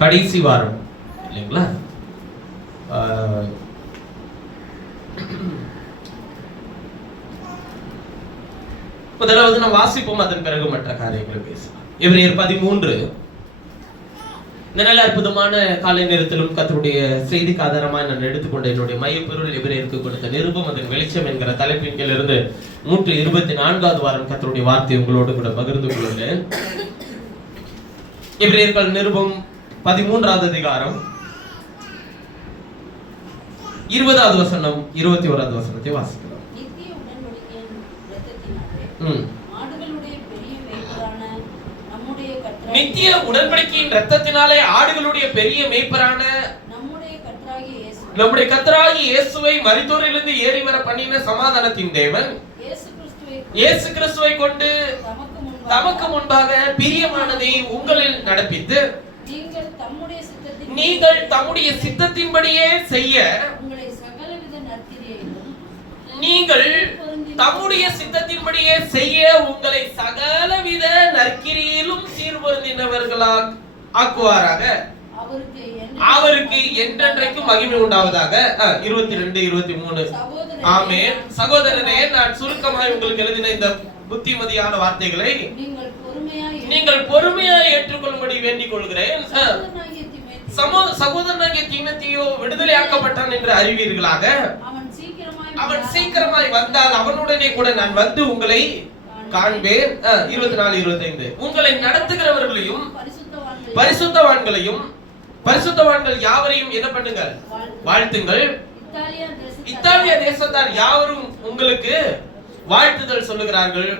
கடைசி வாரம் இல்லைங்களா? முதலாவது நாம் வாசிப்போம், அதன் பிறகு மற்ற காரியங்களை பேசலாம். எபிரேயர் 13. இந்த நல்ல அற்புதமான காலை நேரத்திலும் கர்த்தருடைய செய்திக்கு ஆதாரமாக நான் எடுத்துக்கொண்ட என்னுடைய மையப்பொருள் எபிரேயருக்கு கொடுத்த நிருபம் அதன் வெளிச்சம் என்கிற தலைப்பின் கீழ் இருந்து 124வது வாரம் கர்த்தருடைய வார்த்தை உங்களோடு கூட பகிர்ந்து கொள்கிறேன். எபிரேயர்கள் நிருபம் 13வது அதிகாரம் 20வது வசனம் 21வது வசனத்தை வாசிக்கலாம். நித்திய உடன்படிக்கையின் இரத்தத்தினாலே ஆடுகளுடைய பெரிய மேய்ப்பரான நம்முடைய கர்த்தராகிய இயேசுவை மரித்தோரிலிருந்து ஏறி வர பண்ணின சமாதானத்தின் தேவன் இயேசு கிறிஸ்துவை கொண்டு தமக்கு முன்பாக பிரியமானதை உங்களில் நடப்பித்து நீங்கள் தம்முடைய சித்தத்தின்படியே செய்ய நீங்கள் தம்முடைய சித்தத்தின்படியே செய்ய உங்களை சகலவித நற்கிரியிலும் சீர்பொருந்தினவர்களாக ஆக்குவாராக. அவருக்கு என்றென்றைக்கும் மகிமை உண்டாவதாக. 22, 23. ஆமென். சகோதரரே, நான் சுருக்கமாய் உங்களுக்கு எழுதின இந்த புத்திமதியான வார்த்தைகளை நீங்கள் பொறுமையாய் ஏற்றுக்கொள்ளும்படி வேண்டிக் கொள்கிறேன். சகோதரனாகிய தீமோத்தேயு விடுதலையாக்கப்பட்டான் என்று அறிவீர்களாக. அவன் சீக்கிரமாய் வந்தால் அவனுடனே கூட நான் வந்து உங்களை காண்பேன். 24, 25. உங்களை நடத்துகிறவர்களையும் பரிசுத்தவான்கள் யாவரையும் என்ன பண்ணுங்கள்? வாழ்த்துங்கள். இத்தாலியா தேசத்தார் யாவரும் உங்களுக்கு வாழ்த்துதல் சொல்லுகிறார்கள்.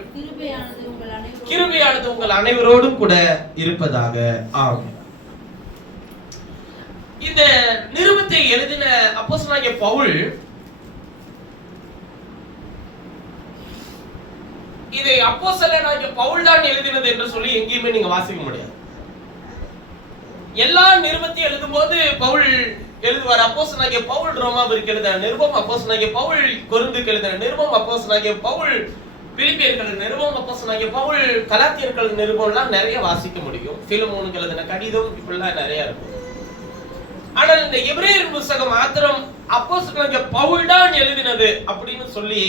கிருபையானது உங்கள் அனைவரோடும் கூட இருப்பதாக. ஆமென். இந்த நிருபத்தை எழுதின அப்போஸ்தலனாகிய பவுல் இதை அப்போஸ்தலனாகிய பவுல் தான் எழுதினது என்று சொல்லி எங்கேயுமே நீங்க வாசிக்க முடியாது. எல்லா நிருபத்தையும் எழுதும்போது பவுல் எழுதுவார். அப்போஸ்தலனாகிய பவுல் ரோமாவிற்கு எழுதின நிருபம், அப்போஸ்தலனாகிய பவுல் கொரிந்துக்கு எழுதின நிருபம், அப்போஸ்தலனாகிய பவுல் பிலிப்பியருக்கு நிருபம், அப்போஸ்தலனாகிய பவுல் கலாத்தியருக்கு நிருபம்லாம் நிறைய வாசிக்க முடியும். பிலிமோனுக்கு எழுதின கடிதம் இப்படிலாம் நிறைய இருக்கும். ஆனால் இந்த எபிரேயர் புத்தகம் மாத்திரம் அப்போஸ்தலனாகிய பவுல் தான் எழுதினது அப்படின்னு சொல்லி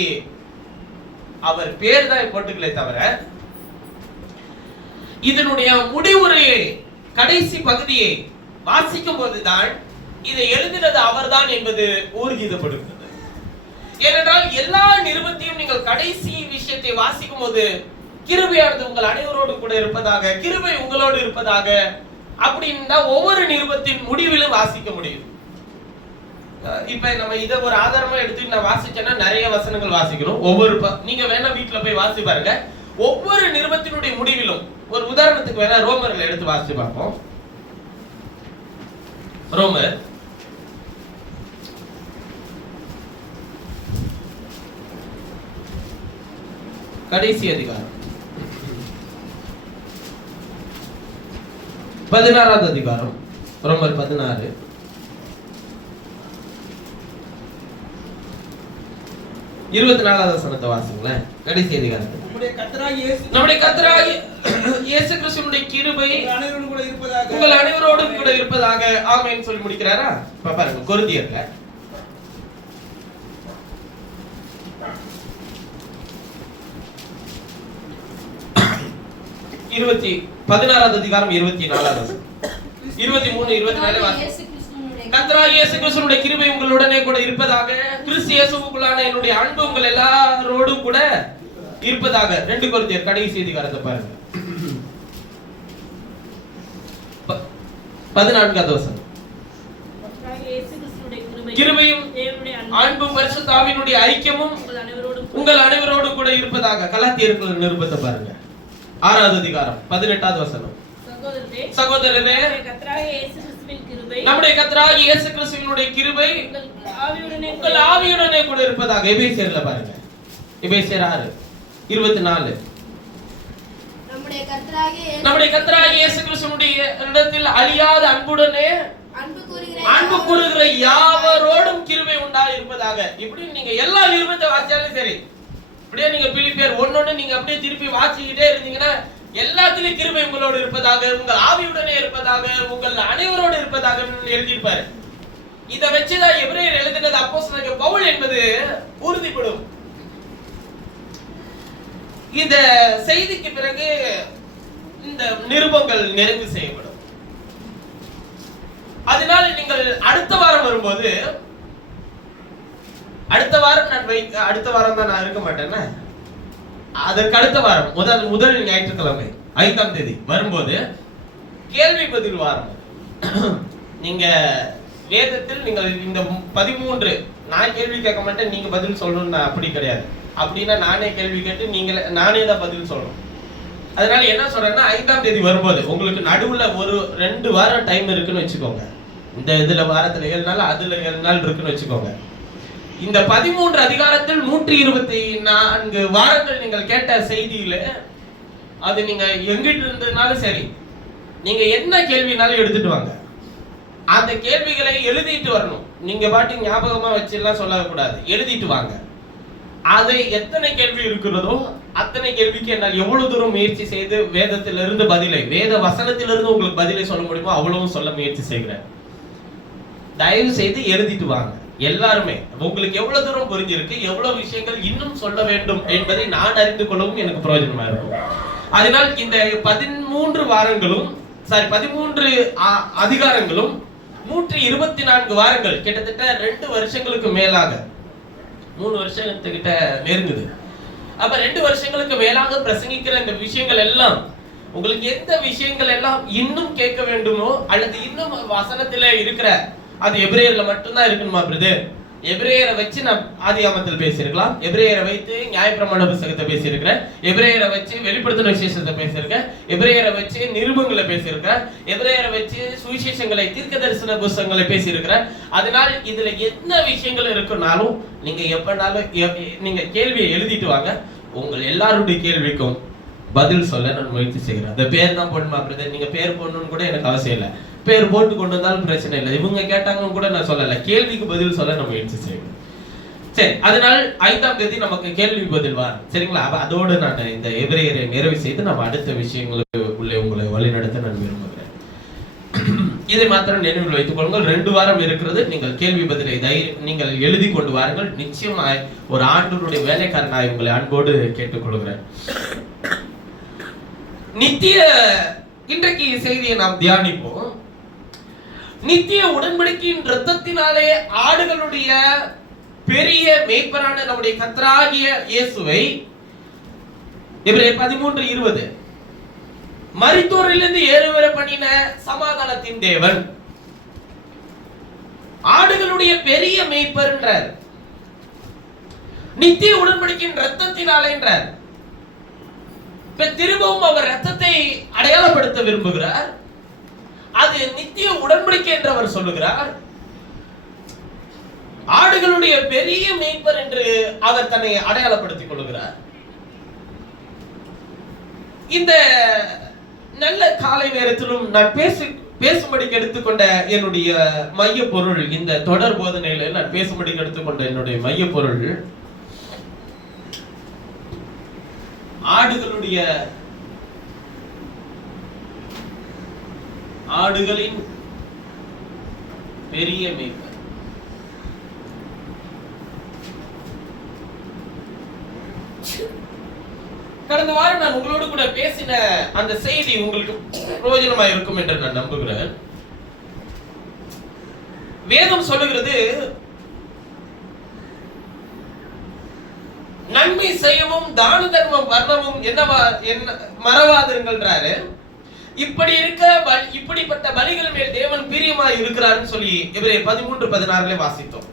அவர் பேர் தான் போட்டுக்கலே தவிர இதனுடைய முடிவுரையை கடைசி பகுதியை வாசிக்கும் போதுதான் இதை எழுதினது அவர்தான் என்பது ஊர்ஜிதப்படுகிறது. ஏனென்றால் எல்லா நிருபத்தையும் நீங்கள் கடைசி விஷயத்தை வாசிக்கும் போது கிருபையானது உங்கள் அனைவரோடு கூட இருப்பதாக, கிருபை உங்களோடு இருப்பதாக அப்படின்னா ஒவ்வொரு நிருபத்தின் முடிவிலும் வாசிக்க முடியும். இப்ப நம்ம இதை ஒரு ஆதாரமா எடுத்து நான் வாசிச்சேன்னா நிறைய வசனங்கள் வாசிக்கிறோம். நீங்க வேணா வீட்டுல போய் வாசி பாருங்க. ஒவ்வொரு நிருபத்தினுடைய முடிவிலும் ஒரு உதாரணத்துக்கு வேணா ரோமர்ல எடுத்து வாசிச்சு பார்ப்போம். ரோமர் கடைசி அதிகாரம் 16வது அதிகாரம். ரோமர் 16 24வது வசனத்தை வாசிங்களேன். கடைசி அதிகாரத்தில் நம்முடைய கர்த்தராகிய இயேசு கிறிஸ்துவினுடைய கிருபை உங்கள் அனைவரோடும் கூட இருப்பதாக. ஆமென் சொல்லி முடிக்கிறாரா? பாருங்க கொரிந்தியர்ல 16வது அதிகாரம் 24வது வசனம் 23, 24 கர்த்தராகிய இயேசு கிறிஸ்துவினுடைய கிருபை உங்களுடனே கூட இருப்பதாக. கிறிஸ்து இயேசுவுக்குள்ளான என்னுடைய அன்பு உங்கள் எல்லாரோடும் கூட இருப்பதாக. 2 கொரிந்தியர் கடைசி அதிகாரத்தை பாருங்க. 14வது வசனம். கிருபையும் அன்பும் பரிசுத்த ஆவியினுடைய ஐக்கியமும் உங்கள் அனைவரோடும் கூட இருப்பதாக. கலாத்தியர்கள் நிருபத்தை பாருங்க. 6வது அதிகாரம் 18வது வசனம். சகோதரனே, நம்முடைய கர்த்தராகிய இயேசு கிறிஸ்துவினுடைய கிருபை உங்கள் ஆவியுடனே கூட இருப்பதாக. எபேசியர்ல பாருங்க. எபேசியர் 6:24. நம்முடைய கர்த்தராகிய இயேசு கிறிஸ்துவினுடைய இடத்தில் அழியாத அன்புடனே அன்பு கூறுகிற யாவரோடும் கிருபை உண்டாயிருப்பதாக. இப்படி நீங்க எல்லா நிருபத்தை வாசிச்சாலும் சரி, அப்படியே நீங்க பிலிப்பியர் 1:1 நீங்க அப்படியே திருப்பி வாசிக்கிட்டே இருந்தீங்கன்னா எல்லாத்திலும் கிருபை உங்களோடு இருப்பதாக, உங்கள் ஆவியுடனே இருப்பதாக, உங்கள் அனைவரோடு இருப்பதாக எழுதியிருப்பாரு. இதை வச்சுதான் எபிரேயர் எழுதினது அப்போஸ்தலனாகிய பவுல் என்பது உறுதிப்படும். இந்த செய்திக்கு பிறகு இந்த நிருபங்கள் நிறைவு செய்யப்படும். அதனால நீங்கள் அடுத்த வாரம் வரும்போது, அடுத்த வாரம் தான் நான் இருக்க மாட்டேன்னா, அதற்கு அடுத்த வாரம் முதல் ஞாயிற்றுக்கிழமை 5ஆம் தேதி வரும்போது கேள்வி பதில் வாரம். நீங்க வேதத்தில் நீங்கள் இந்த 13 நான் கேள்வி கேட்க மாட்டேன், நீங்க பதில் சொல்லணும்னு அப்படி கிடையாது. அப்படின்னா நானே கேள்வி கேட்டு நானே தான் பதில் சொல்லணும். அதனால என்ன சொல்றேன்னா, 5ஆம் தேதி வரும்போது உங்களுக்கு நடுவுல ஒரு 2 வாரம் டைம் இருக்குன்னு வச்சுக்கோங்க. இந்த இதுல வாரத்துல 7 நாள், அதுல 7 நாள் இருக்குன்னு வச்சுக்கோங்க. இந்த 13 அதிகாரத்தில் 124 வாரங்கள் நீங்கள் கேட்ட செய்தியில, அது நீங்க எங்கிட்டு இருந்ததுனாலும் சரி, நீங்க என்ன கேள்வினாலும் எடுத்துட்டு வாங்க. அந்த கேள்விகளை எழுதிட்டு வரணும். நீங்க பாட்டு ஞாபகமா வச்சு எல்லாம் சொல்லக்கூடாது, எழுதிட்டு வாங்க. அது எத்தனை கேள்வி இருக்கிறதோ அத்தனை கேள்விக்கு என்னால் எவ்வளவு தூரம் முயற்சி செய்து வேதத்திலிருந்து பதிலை, வேத வசனத்திலிருந்து உங்களுக்கு பதிலை சொல்ல முடியுமோ அவ்வளவும் சொல்ல முயற்சி செய்கிறேன். தயவு செய்து எழுதிட்டு வாங்க. எல்லாருமே உங்களுக்கு எவ்வளவு தூரம் புரிஞ்சிருக்கு, எவ்வளவு விஷயங்கள் இன்னும் சொல்ல வேண்டும் என்பதை நான் அறிந்து கொள்ளவும் எனக்கு பிரயோஜனமா இருக்கும். அதனால் இந்த 13 வாரங்களும் 13 அதிகாரங்களும் 124 வாரங்கள், கிட்டத்தட்ட 2 வருஷங்களுக்கு மேலாக, 3 வருஷத்துக்கிட்ட நெருங்குது. அப்ப 2 வருஷங்களுக்கு மேலாக பிரசங்கிக்கிற இந்த விஷயங்கள் எல்லாம், உங்களுக்கு எந்த விஷயங்கள் எல்லாம் இன்னும் கேட்க வேண்டுமோ, அல்லது இன்னும் வசனத்துல இருக்கிற, அது எபிரேயர்ல மட்டும்தான் இருக்கணுமா பிரதர்? எபிரேயரை வச்சு நான் ஆதியாகமத்தில் பேசியிருக்கலாம், எபிரேயரை வைத்து நியாயப்பிரமாண புத்தகத்தை பேசியிருக்கிறேன், எபிரேயரை வச்சு வெளிப்படுத்தின விசேஷத்தை பேசியிருக்கேன், எபிரேயரை வச்சு நிருபங்களை பேசியிருக்கிறேன், எபிரேயரை வச்சு சுவிசேஷங்களை, தீர்க்க தரிசன புத்தகங்களை பேசியிருக்கிறேன். அதனால் இதுல என்ன விஷயங்கள் இருக்குனாலும் நீங்க எப்பனாலும் நீங்க கேள்வியை எழுதிட்டு வாங்க. உங்கள் எல்லாருடைய கேள்விக்கும் பதில் சொல்ல நான் முயற்சி செய்கிறேன். அந்த பேர் தான் போடணுமா பிரதர்? நீங்க பேர் போடணும்னு கூட எனக்கு அவசியம் இல்லை, பேர் போட்டு கொண்டு வந்தாலும் பிரச்சனை இல்லை. இவங்க கேட்டாங்கன்னு கூட நான் சொல்லல, கேள்விக்கு பதில் சொல்ல நம்ம முயற்சி செய்வோம். சரி, அதனால் 5ஆம் தேதி நமக்கு கேள்வி பதில் வாரம், சரிங்களா? அதோடு நான் இந்த எபிரேயரை நிறைவு செய்து நம்ம அடுத்த விஷயங்களுக்கு உள்ளே உங்களை வழிநடத்த நான் விரும்புகிறேன். இதை மாத்திரம் நினைவில் வைத்துக் கொள்ளுங்கள். 2 வாரம் இருக்கிறது. நீங்கள் கேள்வி பதிலை நீங்கள் எழுதி கொண்டு வாருங்கள். நிச்சயமாய் ஒரு ஆண்டவருடைய வேலைக்காரனாய் உங்களை அன்போடு கேட்டுக்கொள்கிறேன். நித்திய இன்றைக்கு செய்தியை நாம் தியானிப்போம். நித்திய உடன்படிக்கையின் இரத்தத்தினாலே ஆடுகளுடைய பெரிய மேய்ப்பரான நம்முடைய கர்த்தராகிய இயேசுவை, எபிரேயர் 13:20, மரித்தோரிலிருந்து ஏறுவர பண்ணின சமாதானத்தின் தேவன், ஆடுகளுடைய பெரிய மேய்ப்பர் என்றார். நித்திய உடன்படிக்கையின் இரத்தத்தினாலே என்றார். திரும்பவும் அவர் இரத்தத்தை அடையாளப்படுத்த விரும்புகிறார். அது நித்திய உடன்படிக்கை என்று அவர் சொல்லுகிறார். ஆடுகளுடைய பெரிய மேய்ப்பர் என்று அவர் தன்னை அடையாளப்படுத்திக் கொள்கிறார். இந்த நல்ல காலை நேரத்திலும் நான் பேசும்படிக்கு எடுத்துக்கொண்ட என்னுடைய மைய பொருள், இந்த தொடர் போதனையில நான் பேசும்படிக்கு எடுத்துக்கொண்ட என்னுடைய மைய பொருள், ஆடுகளின் பெரிய மேய்ப்பர். கடந்த வாரம் நான் உங்களோடு கூட பேசின அந்த செய்தி உங்களுக்கு பிரயோஜனமா இருக்கும் என்று நான் நம்புகிறேன். வேதம் சொல்லுகிறது, நன்மை செய்யவும் தான தர்மம் வர்ணமும் என்ன மறவாதிருங்கள்ன்றாரு. இப்படிப்பட்ட பலிகள் மேல் தேவன் பிரியமாய் இருக்கிறார்னு சொல்லி எபிரேயர் 13:16 வாசித்தோம்.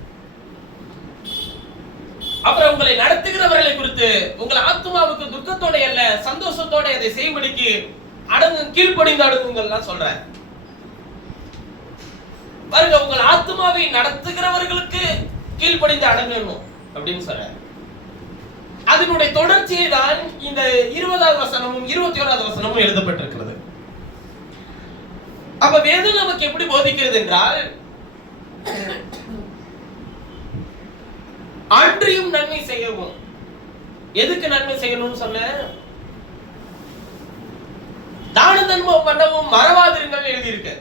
அப்புறம் உங்களை நடத்துகிறவர்களை குறித்து, உங்கள் ஆத்மாவுக்கு துக்கத்தோட அல்ல சந்தோஷத்தோட அதை செய்யும்படிக்கு கீழ்ப்படிந்து அடங்குங்கள்லாம் சொல்றார். பாருங்க, உங்கள் ஆத்மாவை நடத்துகிறவர்களுக்கு கீழ்ப்படிந்து அடங்கணும் அப்படின்னு சொல்றார். அதனுடைய தொடர்ச்சியை தான் இந்த 20வது வசனமும் 21வது வசனமும் எழுதப்பட்டிருக்கிறது. அப்ப வேதம் நமக்கு எப்படி போதிக்கிறது என்றால், அன்றியும் நன்மை செய்யவும். எதுக்கு நன்மை செய்யணும்னு சொன்ன? தான தர்மம் பண்ணவும் மறவாதிருங்கள் எழுதி இருக்கு.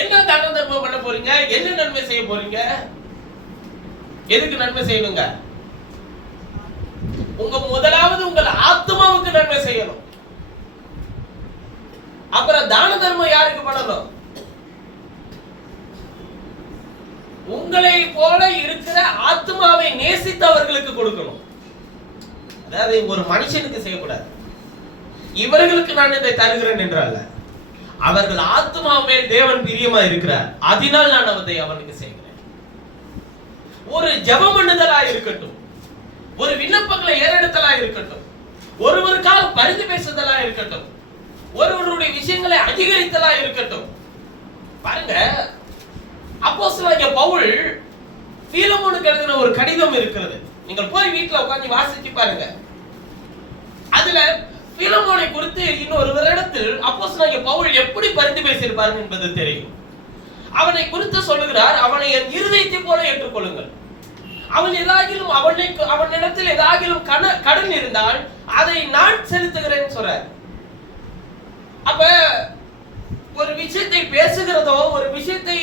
என்ன தான தர்மம் பண்ண போறீங்க? என்ன நன்மை செய்ய போறீங்க? எதுக்கு நன்மை செய்யணுங்க? உங்க முதலாவது உங்கள் ஆத்மாவுக்கு நன்மை செய்யணும். அப்புறம் தான தர்மம் யாருக்கு பண்ணணும்? உங்களை போல இருக்கிற ஆத்மாவை நேசித்தவர்களுக்கு கொடுக்கணும். அதாவது ஒரு மனுஷனுக்கு செய்யக்கூடாது. இவர்களுக்கு நான் இதை தருகிறேன் என்றால் அவர்கள் ஆத்மாவே தேவன் பிரியமா இருக்கிறார், அதனால் நான் அதை அவனுக்கு செய்கிறேன். ஒரு ஜெபம் பண்ணுதலா இருக்கட்டும், ஒரு விண்ணப்பங்களை ஏறெடுத்தலா இருக்கட்டும், ஒருவருக்காக பரிந்து பேசுதலா இருக்கட்டும், ஒருவருடைய விஷயங்களை அதிகரித்தலா இருக்கட்டும். பாருங்க, அப்போஸ்தலனாகிய பவுல் பீலமோனுக்கு எழுதின ஒரு கடிதம் இருக்கிறது. நீங்கள் போய் வீட்டுல உட்கார்ந்து வாசிச்சு பாருங்க. அதுல பீலமோனை குறித்து இன்னொரு இடத்தில் அப்போஸ்தலனாகிய பவுல் எப்படி பரிந்து பேசியிருப்பார் என்பது தெரியும். அவனை குறித்து சொல்லுகிறார், அவனை என் இருதயத்தை போல ஏற்றுக்கொள்ளுங்கள். அவனிடத்தில் ஏதாகிலும் கடன் இருந்தால் அதை நான் செலுத்துகிறேன் சொல்றார். அப்ப ஒரு விஷயத்தை பேசுகிறதோ, ஒரு விஷயத்தை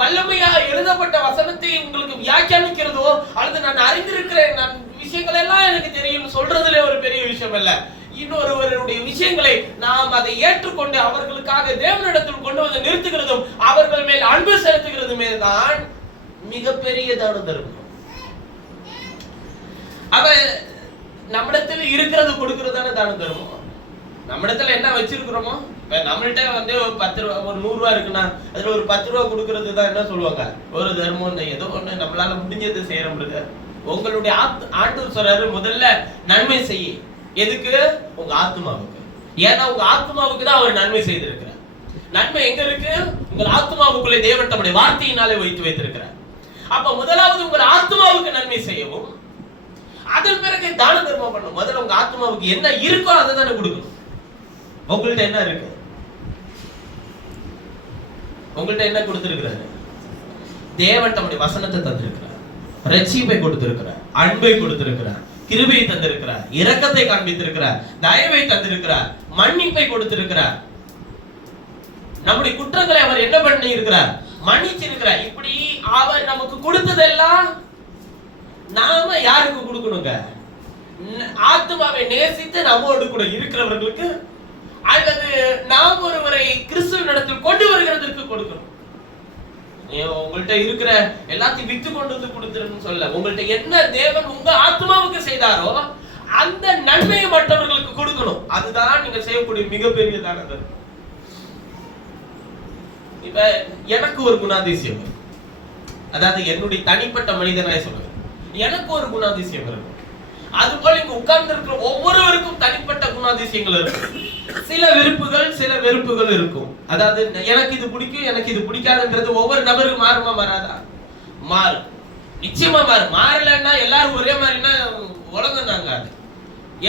வல்லமையா எழுதப்பட்ட வசனத்தை உங்களுக்கு வியாக்கியானிக்கிறதோ, அல்லது நான் அறிந்திருக்கிறேன், நான் விஷயங்கள் எல்லாம் எனக்கு தெரியும் சொல்றதுல ஒரு பெரிய விஷயம் அல்ல. இன்னொருவருடைய விஷயங்களை நாம் அதை ஏற்றுக்கொண்டு அவர்களுக்காக தேவனிடத்தில் கொண்டு வந்து நிறுத்துகிறதும் அவர்கள் மேல் அன்பு செலுத்துகிறதுமே தான் மிகப்பெரிய தான தர்மம். அவ நம்மிடத்தில் இருக்கிறது கொடுக்கிறதான தான தர்மம். நம்மிடத்துல என்ன வச்சிருக்கிறோமோ, நம்மள்கிட்ட வந்து 10 ரூபா, ஒரு 100 ரூபா இருக்குன்னா அதுல ஒரு 10 ரூபா கொடுக்கறது தான் என்ன சொல்லுவாங்க, ஒரு தர்மம். ஏதோ ஒண்ணு நம்மளால முடிஞ்சது செய்யறோம். உங்களுடைய ஆண்டவர் சொல்றாரு, முதல்ல நன்மை செய்ய. எதுக்கு? உங்க ஆத்மாவுக்கு. ஏன்னா உங்க ஆத்மாவுக்கு தான் அவர் நன்மை செய்திருக்கிறார். நன்மை எங்க இருக்கு? உங்கள் ஆத்மாவுக்குள்ளே தேவன் தம்முடைய வார்த்தையினாலே வைத்திருக்கிறார். அப்ப முதலாவது உங்கள் ஆத்மாவுக்கு நன்மை செய்யவும், அதன் பிறகு தான தர்மம் பண்ணணும். முதல்ல உங்க ஆத்மாவுக்கு என்ன இருக்கோ அதை தானே கொடுக்கணும். உங்கள்கிட்ட என்ன இருக்கு? உங்கள்கிட்ட என்ன கொடுத்திருக்கிறாரு? தேவன் தம்முடைய வசனத்தை தந்திருக்கிறார், ரட்சிப்பை கொடுத்திருக்கிறார், அன்பை கொடுத்திருக்கிறார், கிருபையை தந்திருக்கிறார், இரக்கத்தை காண்பித்திருக்கிறார், தயவை தந்திருக்கிறார், மன்னிப்பை கொடுத்திருக்கிறார். நம்முடைய குற்றங்களை அவர் என்ன பண்ணி இருக்கிறார்? மன்னிச்சிருக்கிறார். இப்படி அவர் நமக்கு கொடுத்ததெல்லாம் நாம யாருக்கு கொடுக்கணுங்க? ஆத்மாவை நேசித்து நம்மோடு கூட இருக்கிறவர்களுக்கு, அல்லது நாம் ஒருவரை கிறிஸ்துவின் இடத்தில் கொண்டு வருகிறதற்கு கொடுக்கணும். உங்கள்கிட்ட இருக்கிற எல்லாத்தையும் வித்து கொண்டு வந்து கொடுத்துருன்னு சொல்ல, உங்கள்கிட்ட என்ன தேவன் உங்க ஆத்மாவுக்கு செய்தாரோ அந்த நன்மையை மற்றவர்களுக்கு கொடுக்கணும். அதுதான் நீங்க செய்யக்கூடிய மிகப்பெரிய தானது. இப்ப எனக்கு ஒரு குணாதிசயம், அதாவது என்னுடைய தனிப்பட்ட மனிதனாய் சொல்றேன், எனக்கு ஒரு குணாதிசயம் இருக்கும். அதுபோல இங்க உட்கார்ந்து இருக்கிற ஒவ்வொருவருக்கும் தனிப்பட்ட குணாதிசயங்கள் இருக்கும். சில விருப்புகள், சில வெறுப்புகள் இருக்கும். அதாவது எனக்கு இது பிடிக்கும், எனக்கு இது பிடிக்காதுன்றது ஒவ்வொரு நபருக்கு மாறுமா மாறாதா? மாறும், நிச்சயமா மாறும். மாறலன்னா எல்லாரும் ஒரே மாதிரினா உலகம் தாங்க.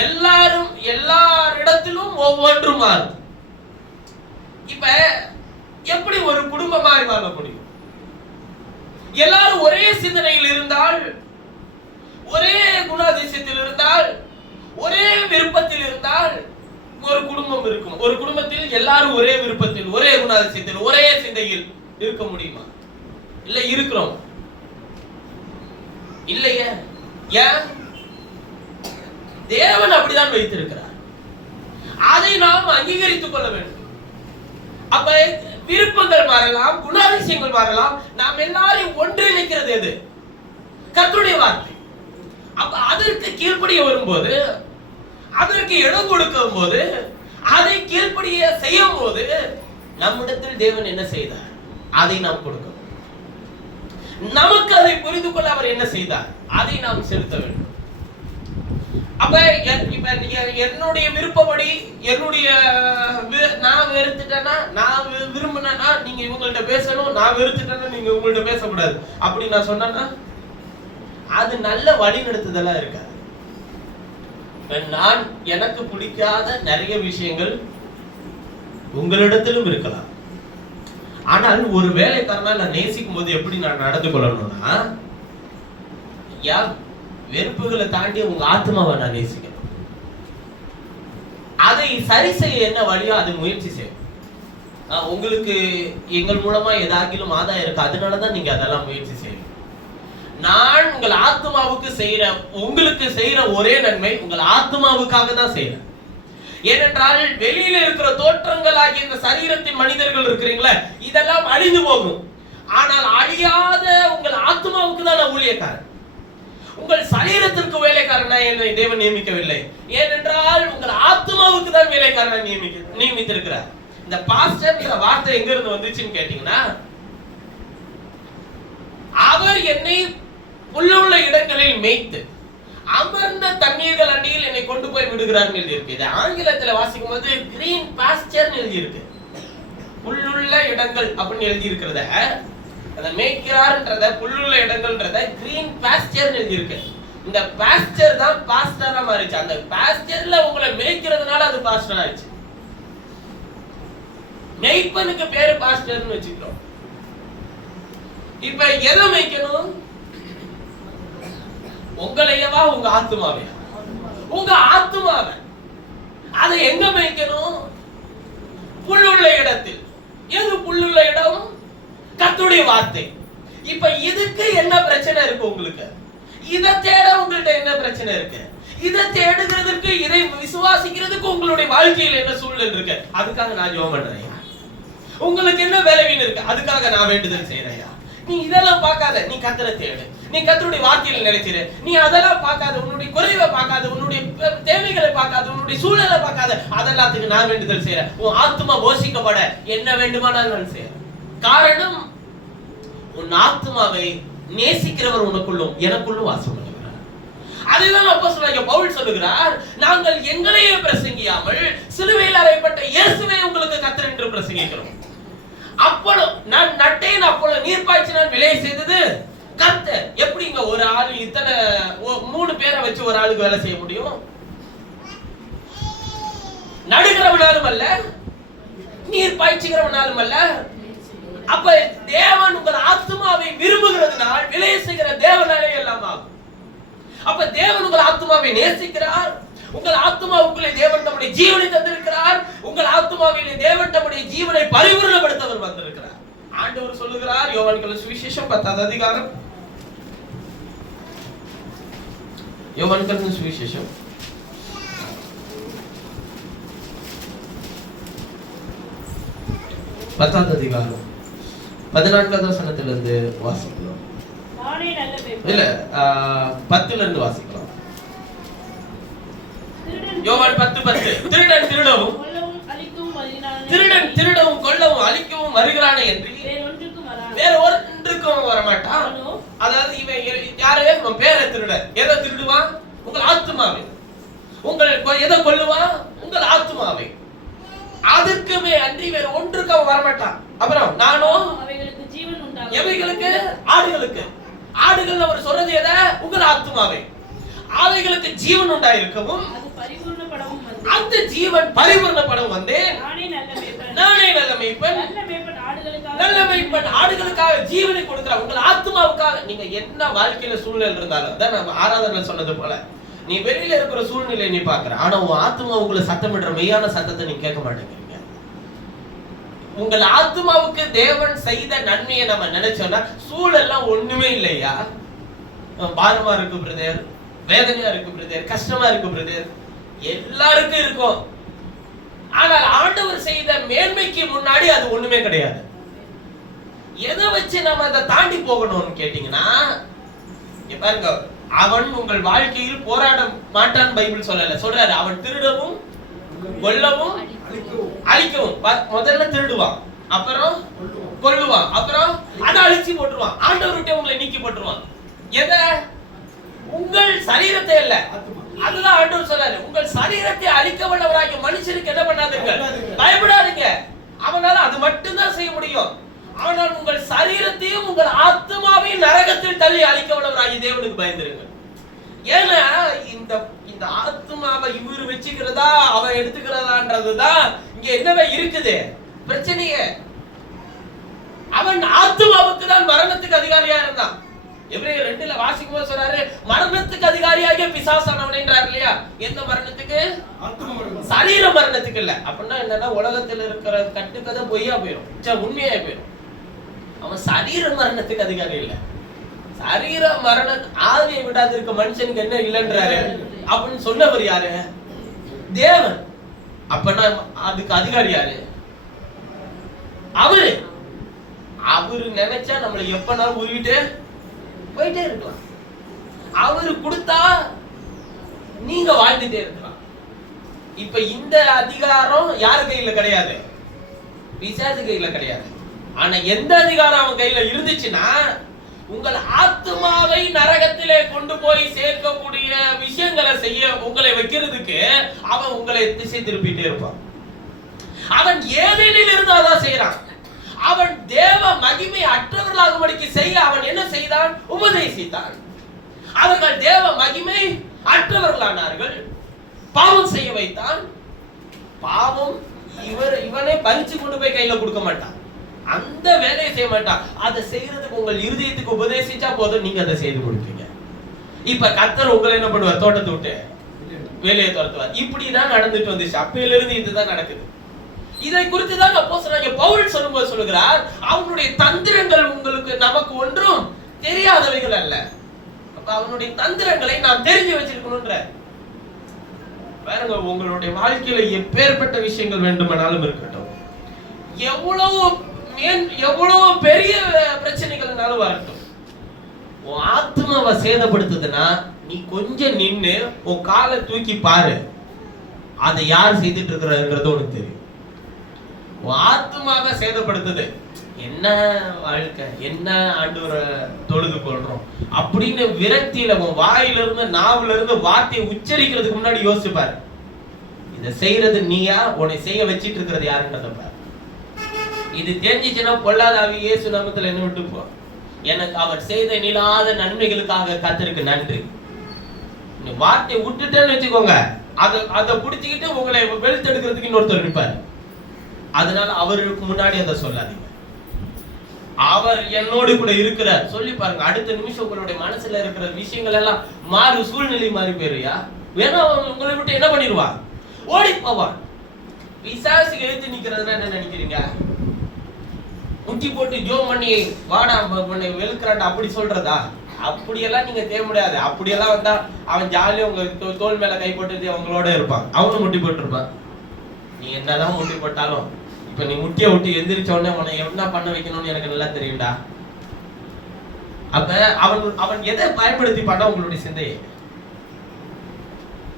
எல்லாரும் எல்லாரிடத்திலும் ஒவ்வொன்றும் மாறும். இப்ப எப்படி ஒரு குடும்பமாய் வாழ முடியும்? எல்லாரும் ஒரே சிந்தனையில் இருந்தால், ஒரே குணாதிசயத்தில் இருந்தால், ஒரே விருப்பத்தில் இருந்தால் ஒரு குடும்பம் இருக்கும். ஒரு குடும்பத்தில் எல்லாரும் ஒரே விருப்பத்தில், ஒரே குணாதிசயத்தில், ஒரே சிந்தையில் இருக்க முடியுமா? இல்ல இருக்கிறோம் இல்லையே. ஏன்? தேவன் அப்படிதான் வைத்திருக்கிறார். அதை நாம் அங்கீகரித்துக் கொள்ள வேண்டும். அப்ப விருப்பங்கள் மாறலாம், குணாதிசயங்கள் மாறலாம். நாம் எல்லாரையும் ஒன்றிணைக்கிறது எது? கர்த்தருடைய வார்த்தை. அப்ப அதற்கு கீழ்ப்படிய வரும்போது, அதற்கு இடம் கொடுக்கும் போது, அதை கீழ்ப்படிய செய்யும் போது நம்மிடத்தில் தேவன் என்ன செய்தார் அதை நாம் கொடுக்கணும். நமக்கு அதை புரிந்து கொள்ள அவர் என்ன செய்தார் அதை நாம் செலுத்த வேண்டும். அப்ப என்னுடைய விருப்பப்படி, என்னுடைய நான் வெறுத்துட்டேன்னா, நான் விரும்பினா நீங்க இவங்கள்ட்ட பேசணும், நான் வெறுத்துட்டேன்னா நீங்க உங்கள்ட்ட பேசக்கூடாது அப்படி நான் சொன்னா அது நல்ல வழி நடத்துதலா இருக்காது. நான் எனக்கு பிடிக்காத நிறைய விஷயங்கள் உங்களிடத்திலும் இருக்கலாம். ஆனால் ஒரு வேலைக்காரனா நான் நேசிக்கும் போது எப்படி நான் நடந்து கொள்ளணும்னா, வெறுப்புகளை தாண்டி உங்க ஆத்மாவை நான் நேசிக்கணும். அதை சரி செய்ய என்ன வழியோ அதை முயற்சி செய்யும். உங்களுக்கு எங்கள் மூலமா ஏதாகிலும் ஆதாயம் இருக்கு, அதனாலதான் நீங்க அதெல்லாம் முயற்சி செய்யணும். நான் உங்கள் ஆத்மாவுக்கு செய்யற, உங்களுக்கு செய்யற ஒரே நன்மை உங்கள் ஆத்மாவுக்காக தான் செய்யறேன். ஏனென்றால் வெளியில இருக்கிற தோற்றங்கள் ஆகிய இந்த சரீரத்தின் மனிதர்கள் இருக்கிறீங்களா, இதெல்லாம் அழிந்து போகும். ஆனால் அழியாத உங்கள் ஆத்மாவுக்கு தான் நான் ஊழியக்காரன். உங்கள் சரீரத்திற்கு வேலைக்காரனா என்னை தேவன் நியமிக்கவில்லை. ஏனென்றால் உங்கள் ஆத்மாவுக்கு தான் வேலைக்காரனா நியமித்திருக்கிறார். இந்த பாஸ்டர்ன்ற வார்த்தை எங்க இருந்து வந்துச்சுன்னு கேட்டீங்கன்னா, அவர் என்னை புல்லுள்ள இடங்களில் மேய்த்து அமர்ந்த தண்ணீர்கள் அண்டியில் என்னை கொண்டு போய் விடுகிறார்னு எழுதியிருக்கு. இது ஆங்கிலத்தில் வாசிக்கும் போது கிரீன் பாஸ்டர்னு எழுதியிருக்கு. புல்லுள்ள இடங்கள் அப்படின்னு எழுதி இருக்கிறத, அதை மேய்க்கிறார்ன்றத, புல்லுள்ள இடங்கள்ன்றத கிரீன் பாஸ்டர்னு எழுதியிருக்கு. இந்த பாஸ்டர் தான் பாஸ்டரா மாறிச்சு. அந்த பாஸ்டர்ல உங்களை மேய்க்கிறதுனால அது பாஸ்டர் ஆயிடுச்சு. மேய்ப்பனுக்கு பேரு பாஸ்டர்னு வச்சுக்கிறோம். இப்ப எதை மேய்க்கணும்? உங்களையவா உங்க ஆத்மாவே? உங்க ஆத்மாவை. அதை எங்க மேய்க்கணும்? புல்லுள்ள இடத்தில். எது புல்லுள்ள இடம்? கர்த்தருடைய வார்த்தை. இப்ப இதுக்கு என்ன பிரச்சனை இருக்கு உங்களுக்கு? இதை தேட உங்கள்ட்ட என்ன பிரச்சனை இருக்கு? இதை தேடுகிறதுக்கு, இதை விசுவாசிக்கிறதுக்கு உங்களுடைய வாழ்க்கையில் என்ன சூழல் இருக்கு? அதுக்காக நான் ஜெபம் பண்றேன். உங்களுக்கு என்ன வேலைவீன் இருக்கு? அதுக்காக நான் வேண்டுதல் செய்யறேன். நீ இதெல்லாம் பார்க்காத, நீ கர்த்தரை தேடு, நீ கர்த்தருடைய வார்த்தையில நிலைச்சிரு. நீ அதெல்லாம் பார்க்காத, உன்னுடைய குறைவை பார்க்காத, உன்னுடைய தேவைகளை பார்க்காத, உன்னுடைய சூழலை பார்க்காத, அதெல்லாத்துக்கு நான் வேண்டுதல் செய்யறேன். உன் ஆத்மா போஷிக்கப்பட என்ன வேண்டுமானாலும் நான் செய்யறேன். காரணம், உன் ஆத்மாவை நேசிக்கிறவர் உனக்குள்ளும் எனக்குள்ளும் வாசம் பண்ணுகிறார். அதுதான் அப்போஸ்தலனாகிய பவுல் சொல்லுகிறார், நாங்கள் எங்களையே பிரசங்கியாமல் சிலுவையில் அறையப்பட்ட இயேசுவை உங்களுக்கு கர்த்தர் என்று பிரசங்கிக்கிறோம். அப்பொழுது நான் நட்டேன், அப்பொழுது நீர் பாய்ச்சினான் விலை செய்தது கர்த்தர். எப்படிங்க ஒரு ஆள் இத்தனை 3 பேரை வச்சு ஒரு ஆளுக்கு வேலை செய்ய முடியும்? நடுகிறவனாலும் அல்ல, நீர் பாய்ச்சுகிறவனாலும் அல்ல. அப்ப தேவன் உங்கள் ஆத்மாவை விரும்புகிறதுனால் விலை செய்கிற தேவனாலே எல்லாம் ஆகும். அப்ப தேவன் உங்கள் ஆத்மாவை நேசிக்கிறார். உங்கள் ஆத்மாவுக்குள்ளே தேவன் தம்முடைய ஜீவனை தந்திருக்கிறார். உங்கள் ஆத்மாவிலே தேவன் தம்முடைய ஜீவனை பரிபூரணப்படுத்தவர் வந்திருக்கிறார். ஆண்டவர் சொல்லுகிறார், யோவான் சுவிசேஷம் 10வது அதிகாரம், யோவான் சுவிசேஷம் 10வது அதிகாரம் 14வது வசனத்திலிருந்து வாசிக்கலாம். இல்ல 10ல இருந்து வாசிக்கலாம். யோவான் 10:10. திருடன் திருடவும் கொல்லவும் அழிக்கவும் வருகிறானே என்று வேற ஒன்றுக்கும் வரமாட்டான். அதாவது இவன் யாரு? உன் பேரை திருடன். எதை திருடுவான்? உங்கள் ஆத்மாவை. உங்கள் எதை கொல்லுவான்? உங்கள் ஆத்மாவை. அதுக்குமே அன்றி வேற ஒன்றுக்கு அவன் வரமாட்டான். அப்புறம் நானும் எவைகளுக்கு? ஆடுகளுக்கு. ஆடுகள் அவர் சொல்றது எதை? உங்கள் ஆத்மாவை. அவைகளுக்கு ஜீவன் உண்டாயிருக்கவும் அந்த ஜீவன் பரிபூரணப்படவும் வந்து நானே நல்ல மேய்ப்பன். நல்ல மேய்ப்பன் ஆடுகளுக்காக ஜீவனை கொடுக்கிறார். உங்கள் ஆத்மாவுக்காக. நீங்க என்ன வாழ்க்கையில சூழ்நிலை இருந்தாலும், அதான் நம்ம ஆராதனை சொன்னது போல, நீ வெளியில இருக்கிற சூழ்நிலை நீ பாக்குற, ஆனா உன் ஆத்மா உங்களை சத்தமிடுற மெய்யான சத்தத்தை நீ கேட்க மாட்டேங்கிறீங்க. உங்கள் ஆத்மாவுக்கு தேவன் செய்த நன்மையை நம்ம நினைச்சோம்னா சூழல்லாம் ஒண்ணுமே இல்லையா? பாரமா இருக்கு பிரதர், வேதனையா இருக்கு பிரதர், கஷ்டமா இருக்கு பிரதர், எல்லாருக்கும் இருக்கும். ஆனால் ஆண்டவர் செய்த மேன்மைக்கு முன்னாடி அது ஒண்ணுமே கிடையாது. எதை வச்சு நம்ம அதை தாண்டி போகணும்னு கேட்டீங்கன்னா, பாருங்க, அவன் உங்கள் வாழ்க்கையில் போராட மாட்டான் பைபிள் சொல்லல. சொல்றாரு, அவன் திருடவும் கொல்லவும் அழிக்கவும். முதல்ல திருடுவான், அப்புறம் கொல்லுவான், அப்புறம் அதை அழிச்சு போட்டுருவான். ஆண்டவர்கிட்ட உங்களை நீக்கி போட்டுருவான். எதை? உங்கள் சரீரத்தை அல்ல. அதுதான் ஆண்டவர் சொல்றாரு, உங்கள் சரீரத்தை அழிக்க வல்லவராகிய மனுஷனுக்கு என்ன பண்ணாதீங்க, பயப்படாதீங்க. அவனால அது மட்டும் தான் செய்ய முடியும். ஆனால் உங்கள் சரீரத்தையும் உங்கள் ஆத்மாவையும் நரகத்தில் தள்ளி அழிக்க வல்லவராகிய தேவனுக்கு பயந்துருங்க. ஏன்னா இந்த ஆத்மாவை இவரு வச்சுக்கிறதா அவன் எடுத்துக்கிறதான்றதுதான் இங்க என்னவே இருக்குது பிரச்சனையே. அவன் ஆத்மாவுக்கு தான் மரணத்துக்கு அதிகாரியா இருந்தான். எபிரேயர் 2ல வாசிக்கும்போது சொல்றாரு, மரணத்துக்கு அதிகாரியாகிய பிசாசானவனேன்றார் இல்லையா? எந்த மரணத்துக்கு? சரீர மரணத்துக்கு இல்ல. அப்படின்னா என்னன்னா, உலகத்துல இருக்கிற கட்டுக்கதை பொய்யா போயிடும், உண்மையா போயிடும். அவன் சரீர மரணத்துக்கு அதிகாரி இல்ல. சரீர மரண ஆவியை விடாது இருக்க மனுஷனுக்கு என்ன இல்லைன்றாரு அப்படின்னு சொன்னவர் யாரு? தேவன். அப்பனா அதுக்கு அதிகாரி யாரு? அவரு. அவரு நினைச்சா நம்மளை எப்பனாலும் உருவிட்டு போயிட்டே இருக்கலாம். அவரு கொடுத்தா நீங்க வாழ்ந்துட்டே இருக்கலாம். இப்ப இந்த அதிகாரம் யாரு கையில கிடையாது? பிசாசு கையில கிடையாது. ஆனா எந்த அதிகாரம் அவன் கையில இருந்துச்சுன்னா, உங்கள் ஆத்மாவை நரகத்திலே கொண்டு போய் சேர்க்கக்கூடிய விஷயங்களை செய்ய உங்களை வைக்கிறதுக்கு அவன் உங்களை திசை திருப்பிட்டே இருப்பான். அவன் ஏதேனில் இருந்து அதான் செய்யறான். அவன் தேவ மகிமை அற்றவர்களாகும்படிக்கு செய்ய அவன் என்ன செய்தான்? உபதேசித்தான். அவர்கள் தேவ மகிமை அற்றவர்களானார்கள். பாவம் செய்ய வைத்தான். பாவம் இவனே பறிச்சு கொண்டு போய் கையில கொடுக்க மாட்டான். அந்த வேலையை செய்ய மாட்டான். அதை செய்யறதுக்கு உங்கள் இருதயத்துக்கு உபதேசிச்சா போதும், நீங்க அதை செய்து முடிப்பீங்க. இப்ப கர்த்தர் உங்களை என்ன பண்ணுவார்? தோட்டத்தை விட்டு வேலையை துரத்துவார். இப்படிதான் நடந்துட்டு வந்துச்சு. அப்பையில இருந்து இதுதான் நடக்குது. இதை குறித்து தான் அப்போஸ்தலனாகிய பவுல் சொல்லும்போது சொல்லுகிறார், அவனுடைய தந்திரங்கள் உங்களுக்கு நமக்கு ஒன்றும் தெரியாதவைகள் அல்ல. அப்ப அவனுடைய தந்திரங்களை நாம் தெரிஞ்சு வச்சிருக்கணும்ன்ற. பாருங்க, உங்களுடைய வாழ்க்கையில எப்பேற்பட்ட விஷயங்கள் வேண்டுமானாலும் இருக்கட்டும், எவ்வளவு பெரிய பிரச்சனைகள்னாலும் வரட்டும், உன் ஆத்மாவை சேதப்படுத்துதுன்னா நீ கொஞ்சம் நின்னு உன் காலை தூக்கி பாரு, அதை யார் செய்துட்டு இருக்கிறது உனக்கு தெரியும். உன் ஆத்மாவை சேதப்படுத்துது. என்ன வாழ்க்கை, என்ன ஆண்டவரை தொழுது கொள்றோம் அப்படின்னு விரக்தியில உன் வாயிலிருந்து நாவுல இருந்து வார்த்தையை உச்சரிக்கிறதுக்கு முன்னாடி யோசிப்பாரு, இதை செய்யறது நீயா, உன்னை செய்ய வச்சிட்டு இருக்கிறது யாருன்றத பாரு. இது தெரிஞ்சிச்சுன்னா பொல்லாத ஆவி இயேசு நாமத்துல என்ன விட்டு போ. எனக்கு அவர் செய்த நிலாத நன்மைகளுக்காக கர்த்தருக்கு நன்றி. வார்த்தையை விட்டுட்டேன்னு வச்சுக்கோங்க, அதை புடிச்சுக்கிட்டு உங்களை வெளுத்தெடுக்கிறதுக்கு இன்னொருத்தர் இருப்பார். அதனால அவருக்கு முன்னாடி அதை சொல்லாதீங்க. அவர் என்னோடு கூட இருக்கிறார் சொல்லி பாருங்க. அடுத்த நிமிஷம் உங்களுடைய மனசுல இருக்கிற விஷயங்கள் எல்லாம் மாறி, சூழ்நிலை மாறி போயிருயா. வேணா உங்களை விட்டு என்ன பண்ணிடுவான்? ஓடி போவான். பிசாசுக்கு எழுத்து நிக்கிறதுனா என்ன நினைக்கிறீங்க? முட்டி போட்டு ஜோம் பண்ணி வாடா பண்ணி வெளுக்கிறான்டா அப்படி சொல்றதா? அப்படியெல்லாம் நீங்க தேவை முடியாது. அப்படியெல்லாம் வந்தா அவன் ஜாலியா உங்க தோல் மேல கை போட்டு அவங்களோட இருப்பான். அவனும் முட்டி போட்டு இருப்பான். நீ என்னதான் முட்டி போட்டாலும் இப்ப நீ முட்டியை விட்டு எந்திரிச்ச உடனே உன்னை என்ன பண்ண வைக்கணும்னு எனக்கு நல்லா தெரியும்டா. அப்ப அவன் எதை பயன்படுத்தி பண்ண? உங்களுடைய சிந்தையை,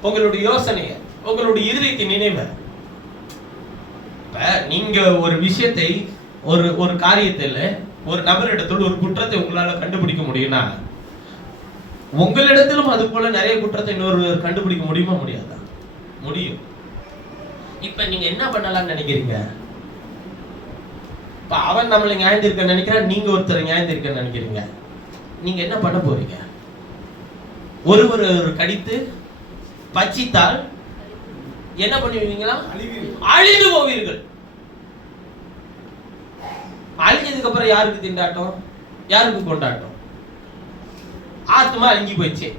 உங்களுடைய யோசனைய, உங்களுடைய இருதயத்தின் நினைவை. இப்ப நீங்க ஒரு விஷயத்தை, ஒரு காரியத்தில் ஒரு நபரிடத்தோடு ஒரு குற்றத்தை உங்களால கண்டுபிடிக்க முடியும்னா, உங்களிடத்திலும் அது போல நிறைய குற்றத்தை இன்னொரு கண்டுபிடிக்க முடியுமா? முடியாதா? முடியும். இப்ப நீங்க என்ன பண்ணலாம்னு நினைக்கிறீங்க? இப்ப அவன் நம்மளை நியாயந்திருக்க நினைக்கிறான், நீங்க ஒருத்தர் நியாயந்திருக்க நினைக்கிறீங்க. நீங்க என்ன பண்ண போறீங்க? ஒருவர் கடித்து பச்சித்தால் என்ன பண்ணுவீங்களா? அழிந்து போவீர்கள். அழிஞ்சதுக்கு அப்புறம் யாருக்கு திண்டாட்டம், யாருக்கு கொண்டாட்டம்? ஆத்மா அழிஞ்சு போயிடுச்சு,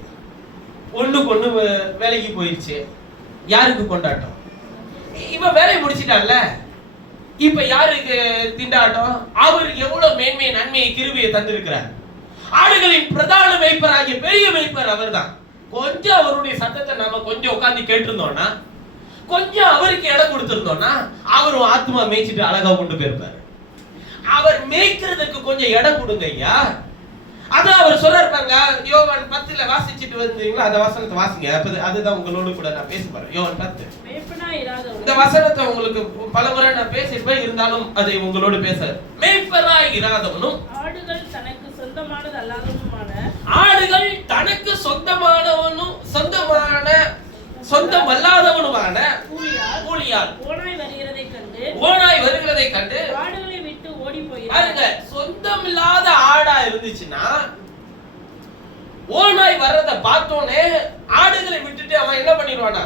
ஒண்ணுக்கு ஒண்ணு வேலைக்கு போயிடுச்சு, யாருக்கு கொண்டாட்டம்? இவன் வேலையை முடிச்சிட்டான்ல, இப்ப யாருக்கு திண்டாட்டம்? அவர் எவ்வளவு மேன்மையை, நன்மையை, கிருபையை தந்திருக்கிறார். ஆடுகளின் பிரதான மேய்ப்பராகிய பெரிய மேய்ப்பர் அவர் தான். கொஞ்சம் அவருடைய சத்தத்தை நாம கொஞ்சம் உட்கார்ந்து கேட்டிருந்தோம்னா, கொஞ்சம் அவருக்கு இடம் கொடுத்திருந்தோம்னா, அவரும் ஆத்மா மேய்ச்சிட்டு அழகா கொண்டு போயிருப்பாரு. அவர் மேய்க்கிறதுக்கு கொஞ்சம் இடம் கொடுங்க ஐயா. அதான் அவர் சொல்றாருப்பாங்க. யோவான் 10ல வாசிச்சுட்டு வந்தீங்களா? அந்த வசனத்தை வாசிங்க. அதுதான் உங்களோட கூட நான் பேச போறேன். யோவான் 10. இந்த வசனத்தை உங்களுக்கு பலமுறை நான் பேசிருப்பேன், இருந்தாலும் அதை உங்களோடு பேச. மேய்ப்பராய் இராதவனும் ஆடுகள் தனக்கு சொந்தமானது அல்லாதவனுமான, ஆடுகள் தனக்கு சொந்தமல்லாதவனுமான கூலியால் ஓனாய் வருகிறதை கண்டு ஆடுகளை விட்டு ஓடி போயிறாங்க. சொந்தமில்லாத ஆடா இருந்துச்சுன்னா ஓனாய் வர்றத பார்த்தோனே ஆடுகளை விட்டுட்டு அவன் என்ன பண்ணிடுவானா?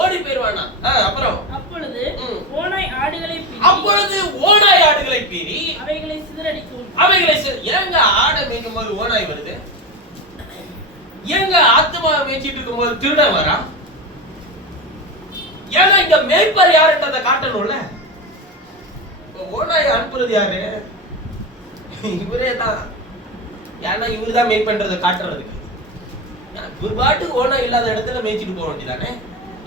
ஓடி போயிடுவானா? அப்புறம் அப்பொழுது ஓனாய் ஆடுகளை ஆடுகளை பீறி அவைகளை சிதறடிக்கும். ஏங்க ஆடை மேய்க்கும் போது ஓநாய் வருது? ஏங்க ஆத்துமாவை மேய்ச்சிட்டு இருக்கும் போது திருடன் வரா? ஏன்னா இங்க மேய்ப்பர் யாருன்றதை காட்டணும்ல. ஓநாய் அனுப்புறது யாரு? இவரே தான். ஏன்னா இவரு தான் மேய் பண்றதை காட்டுறதுக்கு. இவர் பாட்டுக்கு ஓனாய் இல்லாத இடத்துல மேய்ச்சிட்டு போக வேண்டியதானே?